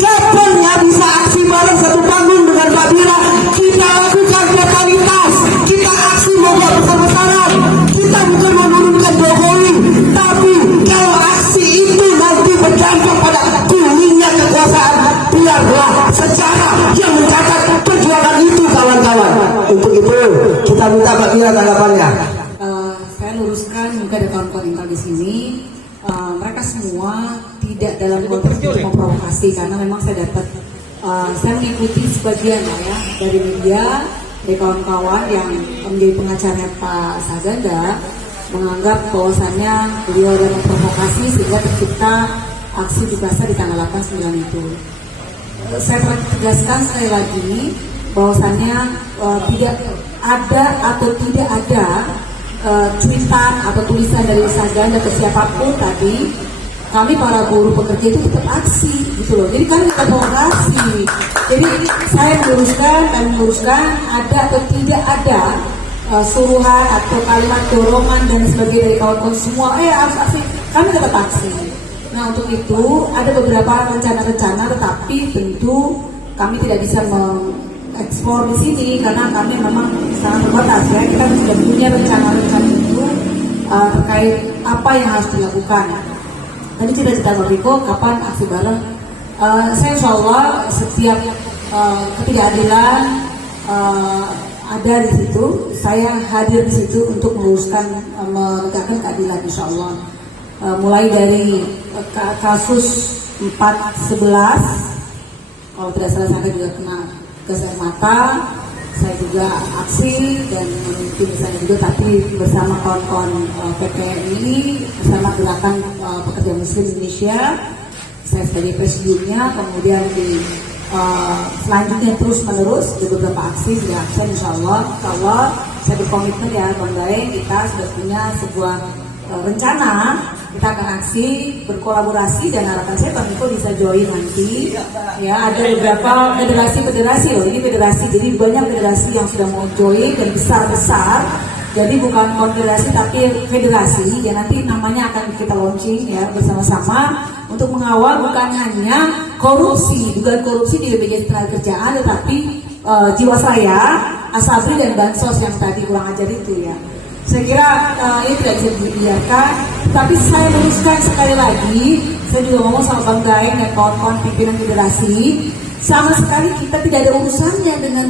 kapan ya bisa aksi bareng satu panggung dengan Mbak Mira. Kita lakukan totalitas, kita aksi mogok besar-besaran. Kita bukan menurunkan Jokowi, tapi kalau aksi itu nanti berdampak pada gulingnya kekuasaan, biarlah sejarah yang mencatat perjuangan itu, kawan-kawan. Untuk itu kita minta Mbak Mira tanggapannya. Saya luruskan juga ada kawan-kawan yang di sini. Mereka semua tidak dalam konteks untuk memprovokasi, karena memang saya dapat saya mengikuti sebagian lah ya dari media, dari kawan-kawan yang menjadi pengacaranya Pak Saganda menganggap bahwasannya beliau ada memprovokasi sehingga tercipta aksi di Plaza di tanggal 8-9 itu. Saya tegaskan sekali lagi bahwasannya tidak ada atau tidak ada cuitan atau tulisan dari Saganda ke siapapun tadi. Kami para buruh pekerja itu tetap aksi gitu loh. Jadi kami tetap provokasi. Jadi saya meluruskan ada atau tidak ada suruhan atau kalimat dorongan dan sebagainya dari kawan-kawan semua. Harus aksi. Kami tetap aksi. Nah untuk itu ada beberapa rencana-rencana, tetapi tentu kami tidak bisa mengeksplor di sini karena kami memang sangat terbatas ya. Kita sudah punya rencana-rencana itu terkait apa yang harus dilakukan. Tadi cita-cita Bang Riko kapan aksi bareng. Saya insya Allah setiap ketidakadilan ada di situ, saya hadir di situ untuk meluruskan, menegakkan keadilan insya Allah. Mulai dari kasus 411, kalau tidak salah saya juga kena gas air mata, saya juga aksi dan memimpin misalnya juga, tapi bersama kawan-kawan PPNI bersama Gerakan Pekerja Muslim Indonesia, saya sebagai presidiumnya, kemudian di selanjutnya terus menerus di beberapa aksi sudah aksi insya Allah. Kalau saya berkomitmen ya Bang Daeng, kita sudah punya sebuah rencana, kita akan aksi berkolaborasi dan harapan saya Bang Niko bisa join nanti ya. Ada beberapa federasi loh, ini federasi, jadi banyak federasi yang sudah mau join dan besar-besar, jadi bukan konfederasi tapi federasi ya. Nanti namanya akan kita launching ya bersama-sama untuk mengawal bukan hanya korupsi, dugaan korupsi di BPJS Ketenagakerjaan, tetapi Jiwasraya, Asabri dan Bansos yang tadi kurang ajar itu ya. Saya kira ini tidak bisa dibiarkan, tapi saya luruskan sekali lagi, saya juga ngomong sama Bang Daeng dan kawan-kawan pimpinan federasi, sama sekali kita tidak ada urusannya dengan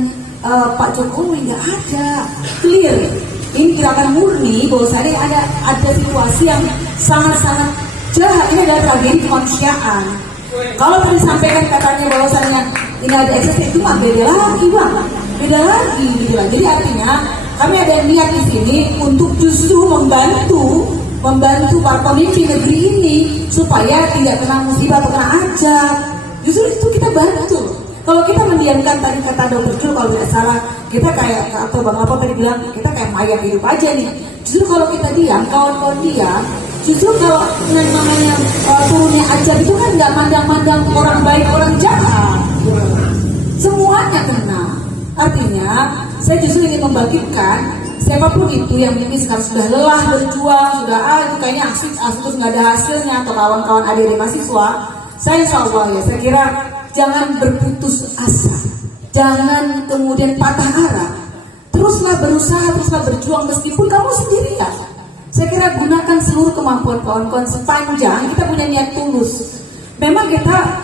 Pak Jokowi, nggak ada, clear. Ini gerakan murni bahwasanya ada situasi yang sangat-sangat jahat, ini adalah tragedi kemanusiaan. Kalau tadi disampaikan katanya bahwasannya ini ada ekses, itu mah beda lagi Bang, beda lagi gitu lah. Jadi artinya kami ada niat di sini untuk justru membantu para pemimpin negeri ini supaya tidak kena musibah atau kena ajab. Justru itu kita bantu. Kalau kita mendiamkan, tadi kata Dr. Jul kalau tidak salah, kita kayak atau Bang Lapo tadi bilang kita kayak mayat hidup aja nih. Justru kalau kita diam, kawan-kawan diam, justru kalau dengan namanya turunnya ajab itu kan nggak mandang-mandang orang baik orang jahat, semuanya kena. Artinya saya justru ingin membangkitkan siapapun itu yang ini sekarang sudah lelah berjuang, sudah itu kayaknya aksi terus nggak ada hasilnya, atau kawan-kawan adik-adik mahasiswa, saya insya Allah ya, saya kira jangan berputus asa, jangan kemudian patah arah, teruslah berusaha, teruslah berjuang meskipun kamu sendirian. Saya kira gunakan seluruh kemampuan kawan-kawan sepanjang kita punya niat tulus. Memang kita,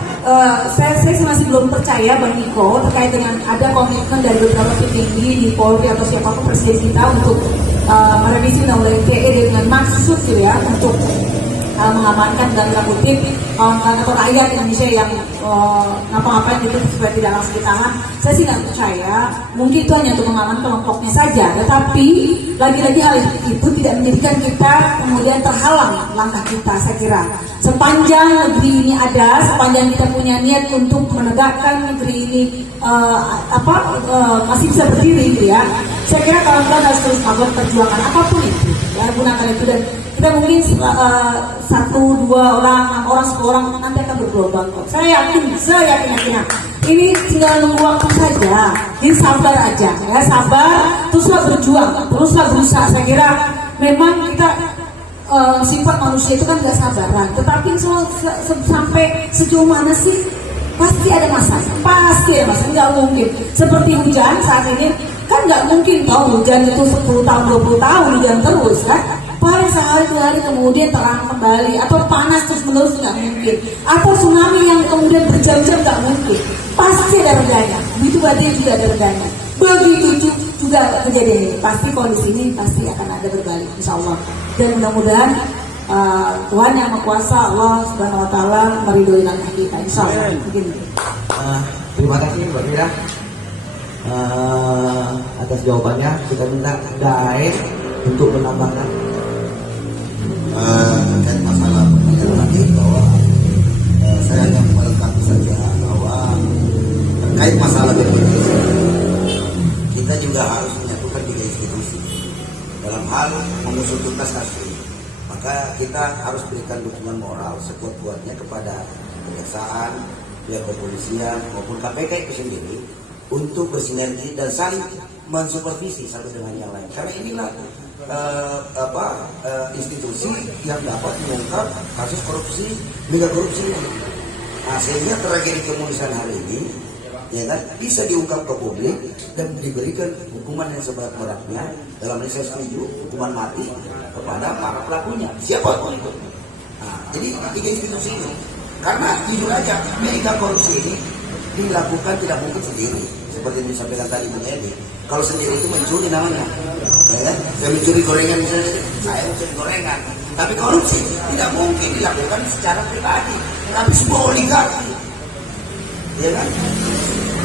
saya masih belum percaya Bang Niko terkait dengan ada komitmen dari beberapa petinggi di Polri atau siapapun presiden kita untuk merevisi undang-undang ITE dengan maksud gitu ya untuk mengamankan dan kutip kawan-kawan atau rakyat Indonesia yang ngapa-ngapain gitu supaya tidak langsung ditahan. Saya sih nggak percaya, mungkin itu hanya untuk mengamankan kelompoknya saja, tetapi lagi-lagi hal itu tidak menjadikan kita kemudian terhalang langkah kita. Saya kira sepanjang negeri ini ada, sepanjang kita punya niat untuk menegakkan negeri ini masih bisa berdiri gitu ya, saya kira kawan-kawan harus terus melakukan perjuangan apapun itu ya, gunakan itu. Dan kita mungkin 1, 2 orang, 6 orang, 10 orang nanti akan bergelombang kok. Saya yakin ini tinggal nunggu waktu saja. Jadi sabar aja ya, sabar, teruslah berjuang, teruslah berusaha. Saya kira memang kita sifat manusia itu kan gak sabaran, tetapi sampai sejauh mana sih pasti ada masa, nggak mungkin seperti hujan saat ini kan nggak mungkin tahu hujan itu 10 tahun 20 tahun hujan terus kan, paling sehari 2 hari kemudian terang kembali, atau panas terus menerus nggak mungkin, atau tsunami yang kemudian berjam-jam nggak mungkin, pasti ada redanya. Begitu badai juga ada redanya, begitu juga kejadian ini pasti kondisi ini pasti akan ada berbalik insya Allah. Dan mudah-mudahan Tuhan yang Maha Kuasa Allah Subhanahu Wa Taala meridhoi langkah kita, insya Allah. Begini. Terima kasih Mbak Mira atas jawabannya. Kita minta Dae untuk menambahkan. Terkait masalah pertanyaan tadi bahwa saya hanya melengkapi saja bahwa terkait masalah BPJS kita juga harus menyatukan 3 institusi dalam hal mengusut tuntas kasus ini. Maka kita harus berikan dukungan moral sekuat-kuatnya kepada kejaksaan, pihak kepolisian maupun KPK itu sendiri untuk bersinergi dan saling mensupervisi satu dengan yang lain. Karena inilah institusi yang dapat mengungkap kasus korupsi, mega korupsi. Nah, sehingga tragedi kemuliaan hari ini ya kan, bisa diungkap ke publik dan diberikan hukuman yang seberat-beratnya. Dalam ini saya setuju hukuman mati kepada para pelakunya, siapapun itu. Nah, jadi 3 institusi ini, karena jujur aja mega korupsi ini dilakukan tidak mungkin sendiri. Seperti yang disampaikan tadi Bung Edi, kalau sendiri itu mencuri namanya, ya kan? Saya mencuri gorengan misalnya, saya mencuri gorengan. Tapi korupsi tidak mungkin dilakukan secara pribadi, tapi sebuah oligarki, ya kan?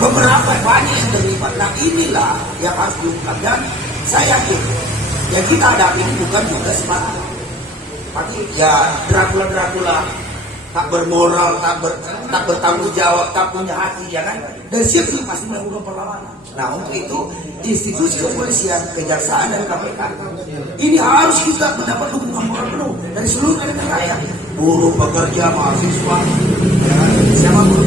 Beberapa banyak yang terlibat. Nah inilah yang harus diungkap, dan saya yakin yang kita hadapi ini bukan juga semata, tapi ya Dracula tak bermoral, tak bertanggung jawab, tak punya hati, ya kan? Dan siap pasti melakukan perlawanan. Nah untuk itu institusi kepolisian, kejaksaan dan KPK ini harus kita mendapat dukungan moral penuh dari seluruh elemen rakyat, buruh, pekerja, mahasiswa, ya kan? Siapapun.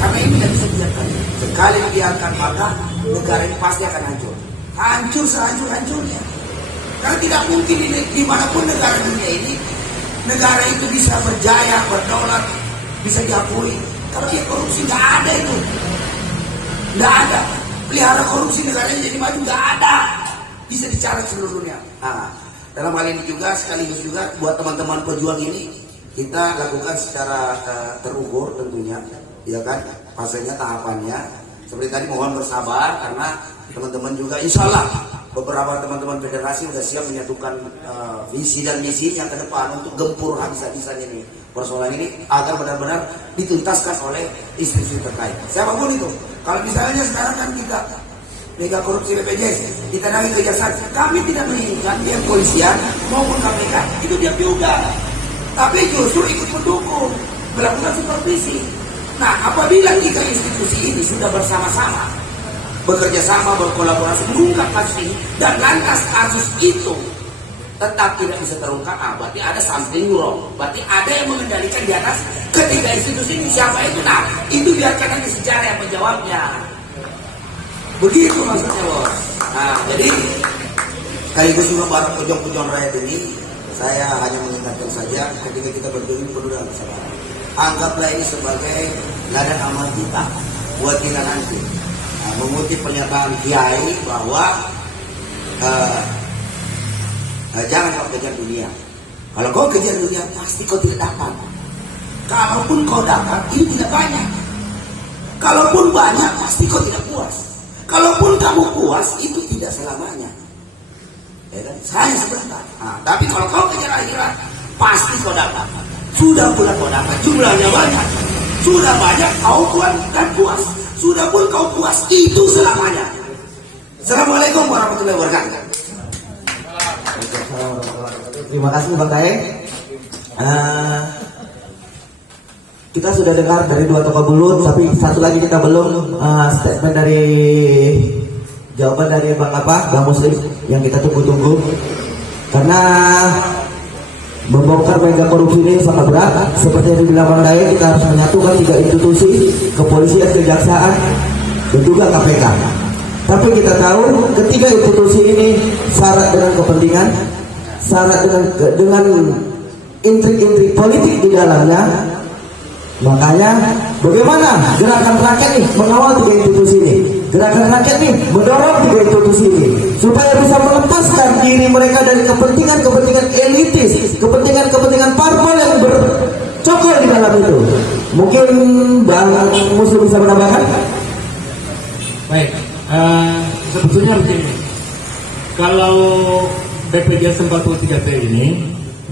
Karena ini tidak bisa dibiarkan. Sekali dibiarkan maka negara ini pasti akan hancur. Hancur sehancur-hancurnya. Karena tidak mungkin dimanapun negara dunia ini, negara itu bisa berjaya, berdaulat, bisa diakui. Kalau dia korupsi nggak ada itu, nggak ada. Pelihara korupsi negaranya jadi maju nggak ada. Bisa dicari seluruh dunia. Nah, dalam hal ini juga sekaligus juga buat teman-teman pejuang ini kita lakukan secara terukur tentunya, ya kan? Fasenya, tahapannya. Seperti tadi mohon bersabar karena teman-teman juga insya Allah beberapa teman-teman federasi sudah siap menyatukan visi dan misinya ke depan untuk gempur habis-habisan ini persoalan ini agar benar-benar dituntaskan oleh institusi terkait. Siapapun itu. Kalau misalnya sekarang kan kita mega korupsi BPJS, ditandai kejaksaan, kami tidak menginginkan dia kepolisian maupun KPK itu dia juga, tapi justru ikut mendukung, melakukan supervisi. Nah, apabila 3 institusi ini sudah bersama-sama bekerja sama, berkolaborasi mengungkap kasus ini, dan lantas kasus itu tetap tidak bisa terungkap, berarti ada something wrong, berarti ada yang mengendalikan di atas ketiga institusi ini. Siapa itu? Nah, itu biarkan nanti sejarah yang menjawabnya. Begitu maksudnya, bos. Nah, jadi sekaligus juga para pejuang-pejuang rakyat ini, saya hanya mengingatkan saja ketika kita berjuang perlu dengan kesabaran. Anggaplah ini sebagai ladang amal kita buat kita nanti. Nah, mengutip pernyataan Kiai bahwa jangan kau kejar dunia. Kalau kau kejar dunia pasti kau tidak dapat. Kalaupun kau dapat ini tidak banyak. Kalaupun banyak pasti kau tidak puas. Kalaupun kamu puas itu tidak selamanya. Ya kan? Saya sebentar. Nah, tapi kalau kau kejar akhirat pasti kau dapat. Sudah pula kau dapat, jumlahnya banyak. Sudah banyak kau puas dan puas. Sudah pun kau puas, itu selamanya. Assalamualaikum warahmatullahi wabarakatuh. Terima kasih Bang Dae. Kita sudah dengar dari 2 tokoh bulut, tapi satu lagi kita belum statement dari jawaban dari Bang Muslim yang kita tunggu-tunggu. Karena membongkar mega korupsi ini sangat berat. Seperti yang dibilang Bang Dae, kita harus menyatukan 3 institusi, kepolisian, kejaksaan, dan juga KPK. Tapi kita tahu ketiga institusi ini syarat dengan kepentingan, syarat dengan intrik-intrik politik di dalamnya. Makanya bagaimana gerakan rakyat nih mengawal 3 institusi ini, gerakan rakyat nih mendorong 3 institusi ini supaya bisa melepaskan diri mereka dari kepentingan-kepentingan elitis, kepentingan-kepentingan parpol yang bercokol di dalam itu. Mungkin Bang Muslim bisa menambahkan? Baik, sebetulnya begini, kalau BPJS 43T ini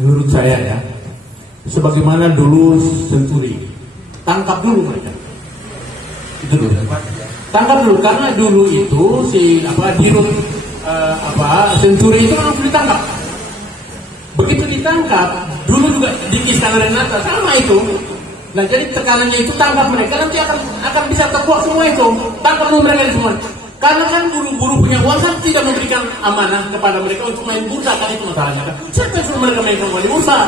menurut saya ya, sebagaimana dulu Senturi, tangkap dulu mereka. Itu dulu. Tangkap dulu, karena dulu itu si Dirut Senturi itu langsung ditangkap. Begitu ditangkap, dulu juga di Istana Renata sama itu. Nah jadi tekanannya itu tangkap mereka, nanti akan bisa terkuak semua itu. Tangkap dulu mereka semua. Karena kan buruh punya uang kan tidak memberikan amanah kepada mereka untuk main bursa, kan itu masalahnya kan. Siapa yang suruh mereka main bursa?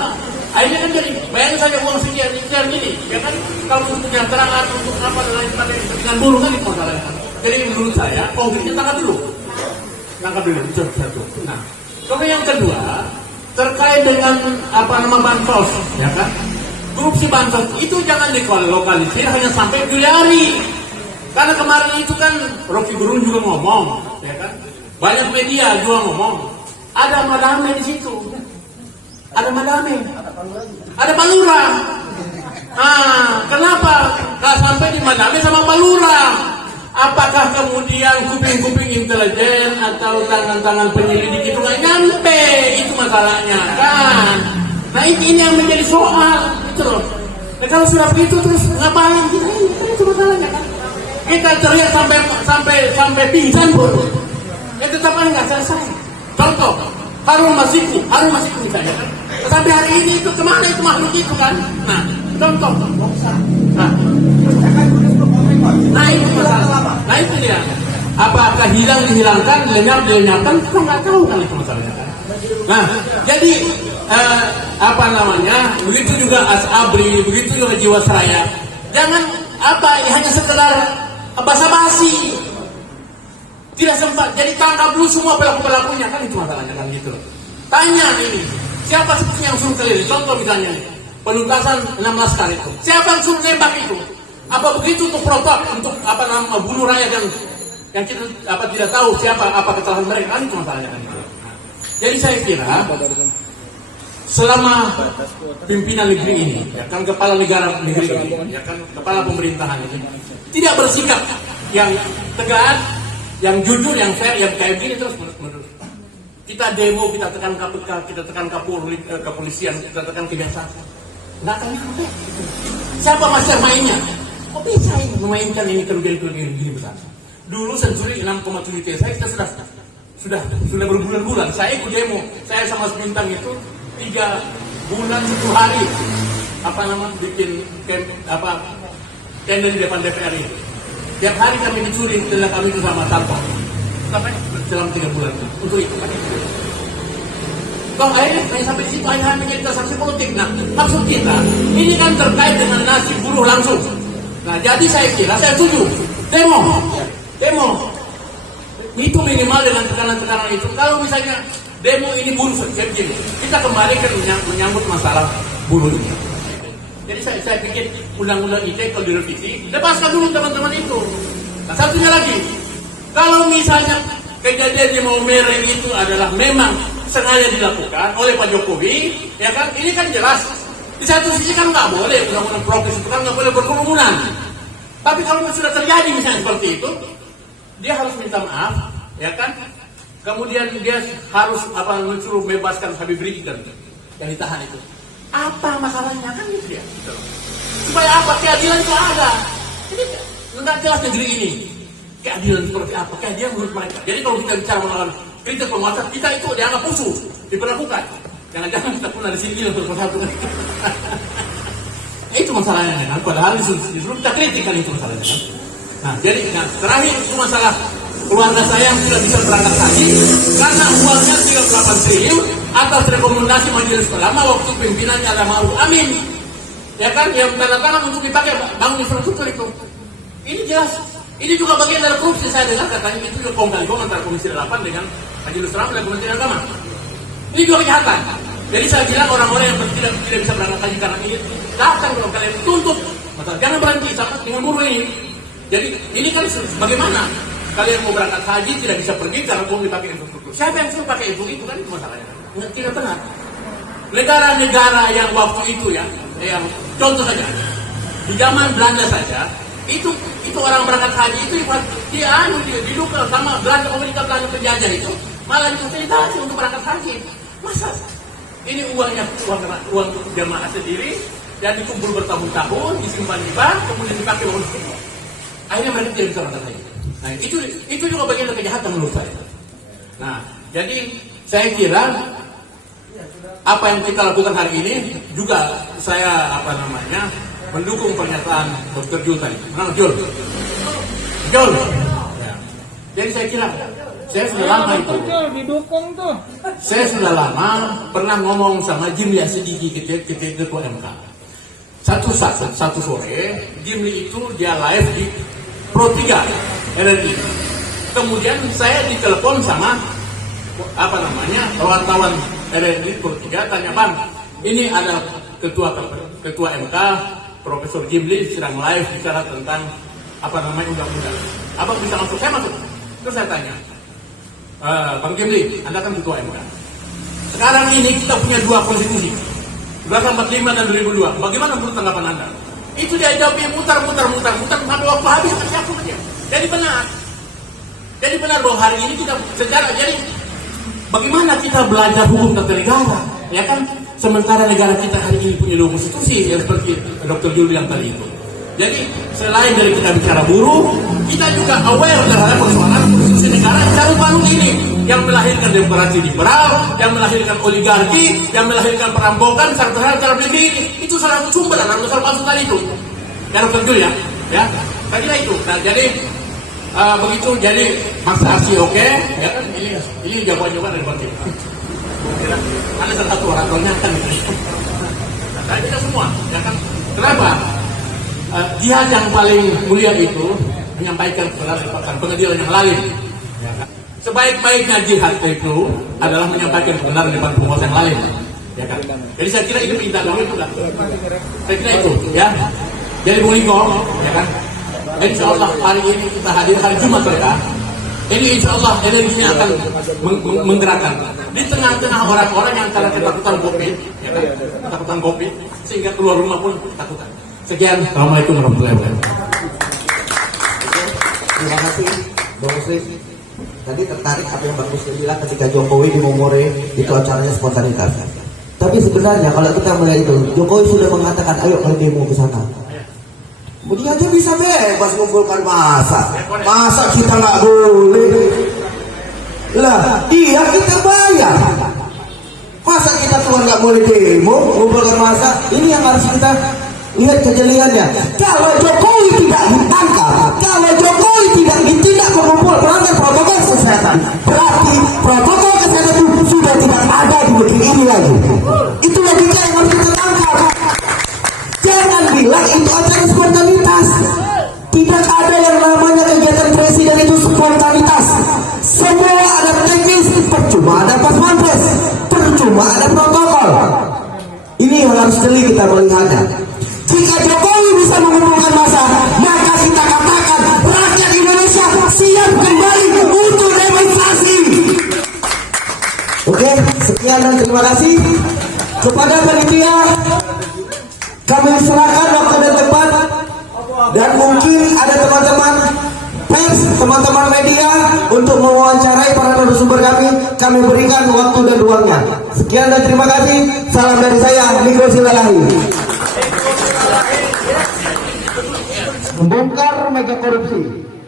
Akhirnya kan jadi, bayangin saja uang sekian ini, ya kan, kalau untuk kesejahteraan, untuk apa dan lain sebagainya dengan buruh kan itu masalahnya. Jadi menurut saya, konkretnya tangkap dulu, itu satu. Nah, kemudian yang kedua, terkait dengan bansos, ya kan, korupsi bansos itu jangan dilokalisir hanya sampai Juliari. Karena kemarin itu kan Rocky Gerung juga ngomong, ya kan, banyak media juga ngomong, ada Madame di situ. Ada Madame, ada Palura. Kenapa nggak sampai di Madame sama Palura? Apakah kemudian kuping-kuping intelijen atau tangan-tangan penyelidik itu nggak nyampe? Itu masalahnya kan. Nah ini yang menjadi soal itu loh. Nah, kalau sudah begitu terus ngapain kita ini? Kan itu masalahnya kan. Kita teriak sampai pingsan pun, tetap nggak selesai. Contoh, Harun Masiku misalnya kan. Sampai hari ini itu kemana itu makhluk itu kan? Nah, contoh. Nah itu masalah. Nah itu dia. Apakah dihilangkan, dilenyapkan? Kita nggak tahu kan itu masalahnya kan. Nah, jadi begitu juga Asabri, begitu juga Jiwasraya. Jangan hanya sekedar basa-basi. Tidak sempat. Jadi tangkap dulu semua pelaku-pelakunya kan itu masalahnya kan gitu. Tanya ini. Siapa sebetulnya yang suruh keliling? Contoh misalnya penuntasan 16 kali itu. Siapa yang suruh nembak itu? Apa begitu untuk protap untuk bunuh rakyat yang kita tidak tahu apa kesalahan mereka kan itu masalahnya kan. Jadi saya kira selama pimpinan negeri ini, ya kan kepala negara negeri ini, ya kan kepala pemerintahan ini tidak bersikap yang tegas, yang jujur, yang fair, yang kayak gini terus menerus. Kita demo, kita tekan KPK, kita tekan kepolisian, kita tekan kejaksaan. Nggak akan sampai. Siapa mastermind-nya? Kok bisa ini memainkan ini kerugian-kerugian gini besar? Dulu Senturi 6,7 TSI kita sudah berbulan-bulan. Saya ikut demo, saya sama Sebintang itu 3 bulan 10 hari. Bikin tenda di depan DPR ini. Tiap hari kami dicuri tenda kami itu sama Tanpa. Sampai dalam 3 bulan itu untuk itu kan. Kalau akhirnya sampai di situ hanya menjadi transaksi politik. Nah, maksud kita ini kan terkait dengan nasib buruh langsung. Nah, jadi saya kira saya setuju demo itu minimal dengan tekanan-tekanan itu. Kalau misalnya demo ini buruh kayak begini, kita kembali ke menyangkut masalah buruh ini. Jadi saya pikir undang-undang ITE kalau direvisi, lepaskan dulu teman-teman itu. Nah, satunya lagi, kalau misalnya kejadian di Maumere itu adalah memang sengaja dilakukan oleh Pak Jokowi, ya kan, ini kan jelas. Di satu sisi kan nggak boleh undang-undang prokes itu kan nggak boleh berkerumunan. Tapi kalau sudah terjadi misalnya seperti itu, dia harus minta maaf, ya kan. Kemudian dia harus menyuruh bebaskan Habib Rizik yang ditahan itu. Apa masalahnya kan itu ya? Supaya apa? Keadilan itu ada. Jadi nggak jelas negeri ini. Keadilan seperti apa? Keadilan menurut mereka. Jadi kalau kita bicara mengenai kritik penguasa, kita itu dianggap musuh, diperlakukan. Jangan-jangan kita pun ada sini untuk bersatu. Itu masalahnya kan. Padahal disuruh kita kritik kan itu masalahnya kan. Nah, jadi terakhir itu masalah keluarga saya yang tidak bisa berangkat haji karena uangnya 38 triliun atas rekomendasi Majelis Ulama waktu pimpinannya ada Ma'ruf Amin. Ya kan, yang tanda tangan untuk dipakai bangun infrastruktur itu. Ini jelas. Ini juga bagian dari korupsi saya dengar katanya itu juga kongkali-kong antara Komisi 8 dengan Majelis Ulama dan Kementerian Agama. Ini juga kejahatan. Jadi saya bilang orang-orang yang tidak bisa berangkat haji karena ini datang kalau kalian tuntut. Jangan berhenti sama dengan buruh ini. Jadi ini kan bagaimana kalian mau berangkat haji tidak bisa pergi karena uang dipakai infrastruktur. Siapa yang suruh pakai itu kan itu masalahnya. Tidak benar. Negara-negara yang waktu itu ya, yang contoh saja di zaman Belanda saja itu orang berangkat haji itu didukung sama Belanda, pemerintah Belanda penjajah itu malah difasilitasi untuk berangkat haji. Masa Ini uang jamaah sendiri dan dikumpul bertahun-tahun, disimpan di bank, kemudian dipakai untuk semua. Akhirnya mereka tidak bisa makan lagi. Nah, itu juga bagian dari kejahatan menurut saya. Nah, jadi saya kira apa yang kita lakukan hari ini juga saya mendukung pernyataan Dr. Jul tadi. Mana Jul? Ya. Jadi saya kira saya sudah lama itu. Didukung tuh. Saya sudah lama pernah ngomong sama Jimli Asidiki ketua MK. Satu sore Jimli itu dia live di Pro 3 RRI. Kemudian saya ditelepon sama wartawan RRI Pro 3 tanya, "Bang, ini ada ketua MK Profesor Jimli sedang live bicara tentang undang-undang. Abang bisa masuk?" Saya masuk. Terus saya tanya, "Bang Jimli, Anda kan ketua MK. Sekarang ini kita punya dua konstitusi, 1945 dan 2002. Bagaimana menurut tanggapan Anda?" Itu dia jawabnya mutar sampai waktu habis kan siapa aja. Jadi benar bahwa hari ini kita sejarah. Jadi bagaimana kita belajar hukum tata negara, ya kan? Sementara negara kita hari ini punya dua konstitusi yang seperti Dr. Jul bilang tadi itu. Jadi selain dari kita bicara buruh, kita juga aware terhadap persoalan konstitusi negara yang baru ini, yang melahirkan demokrasi liberal, yang melahirkan oligarki, yang melahirkan perampokan serta cara negeri ini. Itu salah satu sumber dan asal masuk tadi itu. Ya Dr. Jul ya. Saya kira itu. Nah, jadi begitu. Jadi Mas Arsi oke, ya kan? Ini jawaban dari Pak Jul. Ada salah satu oratornya kan. Saya kira semua, ya kan? Kenapa? Jihad yang paling mulia itu menyampaikan kebenaran pengadilan yang lain. Ya kan? Sebaik-baiknya jihad itu adalah menyampaikan kebenaran di depan penguasa yang lain. Ya kan? Jadi saya kira itu perintah kami itu. Saya kira itu, ya. Jadi Bung Iko, ya kan? Insya Allah hari ini kita hadir hari Jumat mereka. Ini insya Allah energinya akan menggerakkan. Di tengah-tengah orang-orang yang karena ketakutan COVID, ya kan? Ketakutan COVID, sehingga keluar rumah pun ketakutan. Sekian, Assalamualaikum warahmatullahi wabarakatuh. Terima kasih Bang Muslim. Tadi tertarik apa yang Bang Muslim bilang ketika Jokowi di Momore itu acaranya spontanitas. Tapi sebenarnya kalau kita melihat itu, Jokowi sudah mengatakan ayo kalau demo ke sana. Dia aja bisa bebas mengumpulkan masa kita nggak boleh lah, dia kita bayar, masa kita Tuhan nggak boleh demo mengumpulkan masa. Ini yang harus kita lihat kejeliannya. Kalau Jokowi tidak ditangkap, kalau Jokowi tidak ditindak mengumpul melanggar protokol kesehatan, berarti protokol kesehatan itu sudah tidak ada di negeri ini lagi. Itu logika yang harus kita tangkap. Jangan bilang itu acara spontanitas. Tidak ada yang namanya kegiatan presiden itu spontanitas. Semua ada teknis, percuma ada pas pampres, percuma ada protokol. Ini yang harus jeli kita melihatnya. Jika Jokowi bisa mengumpulkan massa, maka kita katakan rakyat Indonesia siap kembali untuk demonstrasi. Oke, sekian dan terima kasih kepada panitia. Kami serahkan waktu dan tempat, dan mungkin ada teman-teman pers, teman-teman media untuk mewawancarai para narasumber kami. Kami berikan waktu dan ruangnya. Sekian dan terima kasih. Salam dari saya, Niko Silalahi. Membongkar mega korupsi,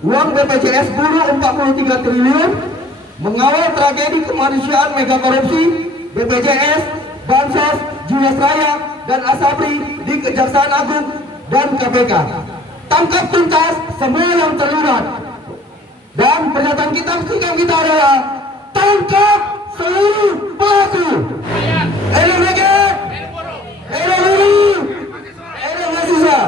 uang BPJS buruh 43 triliun, mengawal tragedi kemanusiaan mega korupsi, BPJS, Bansos, Jiwasraya, dan Asabri di Kejaksaan Agung dan KPK. Tangkap tuntas semua yang terlibat. Dan pernyataan kita adalah tangkap seluruh pelaku. Edo Mega, Edo Lulu, Edo Mahasiswa.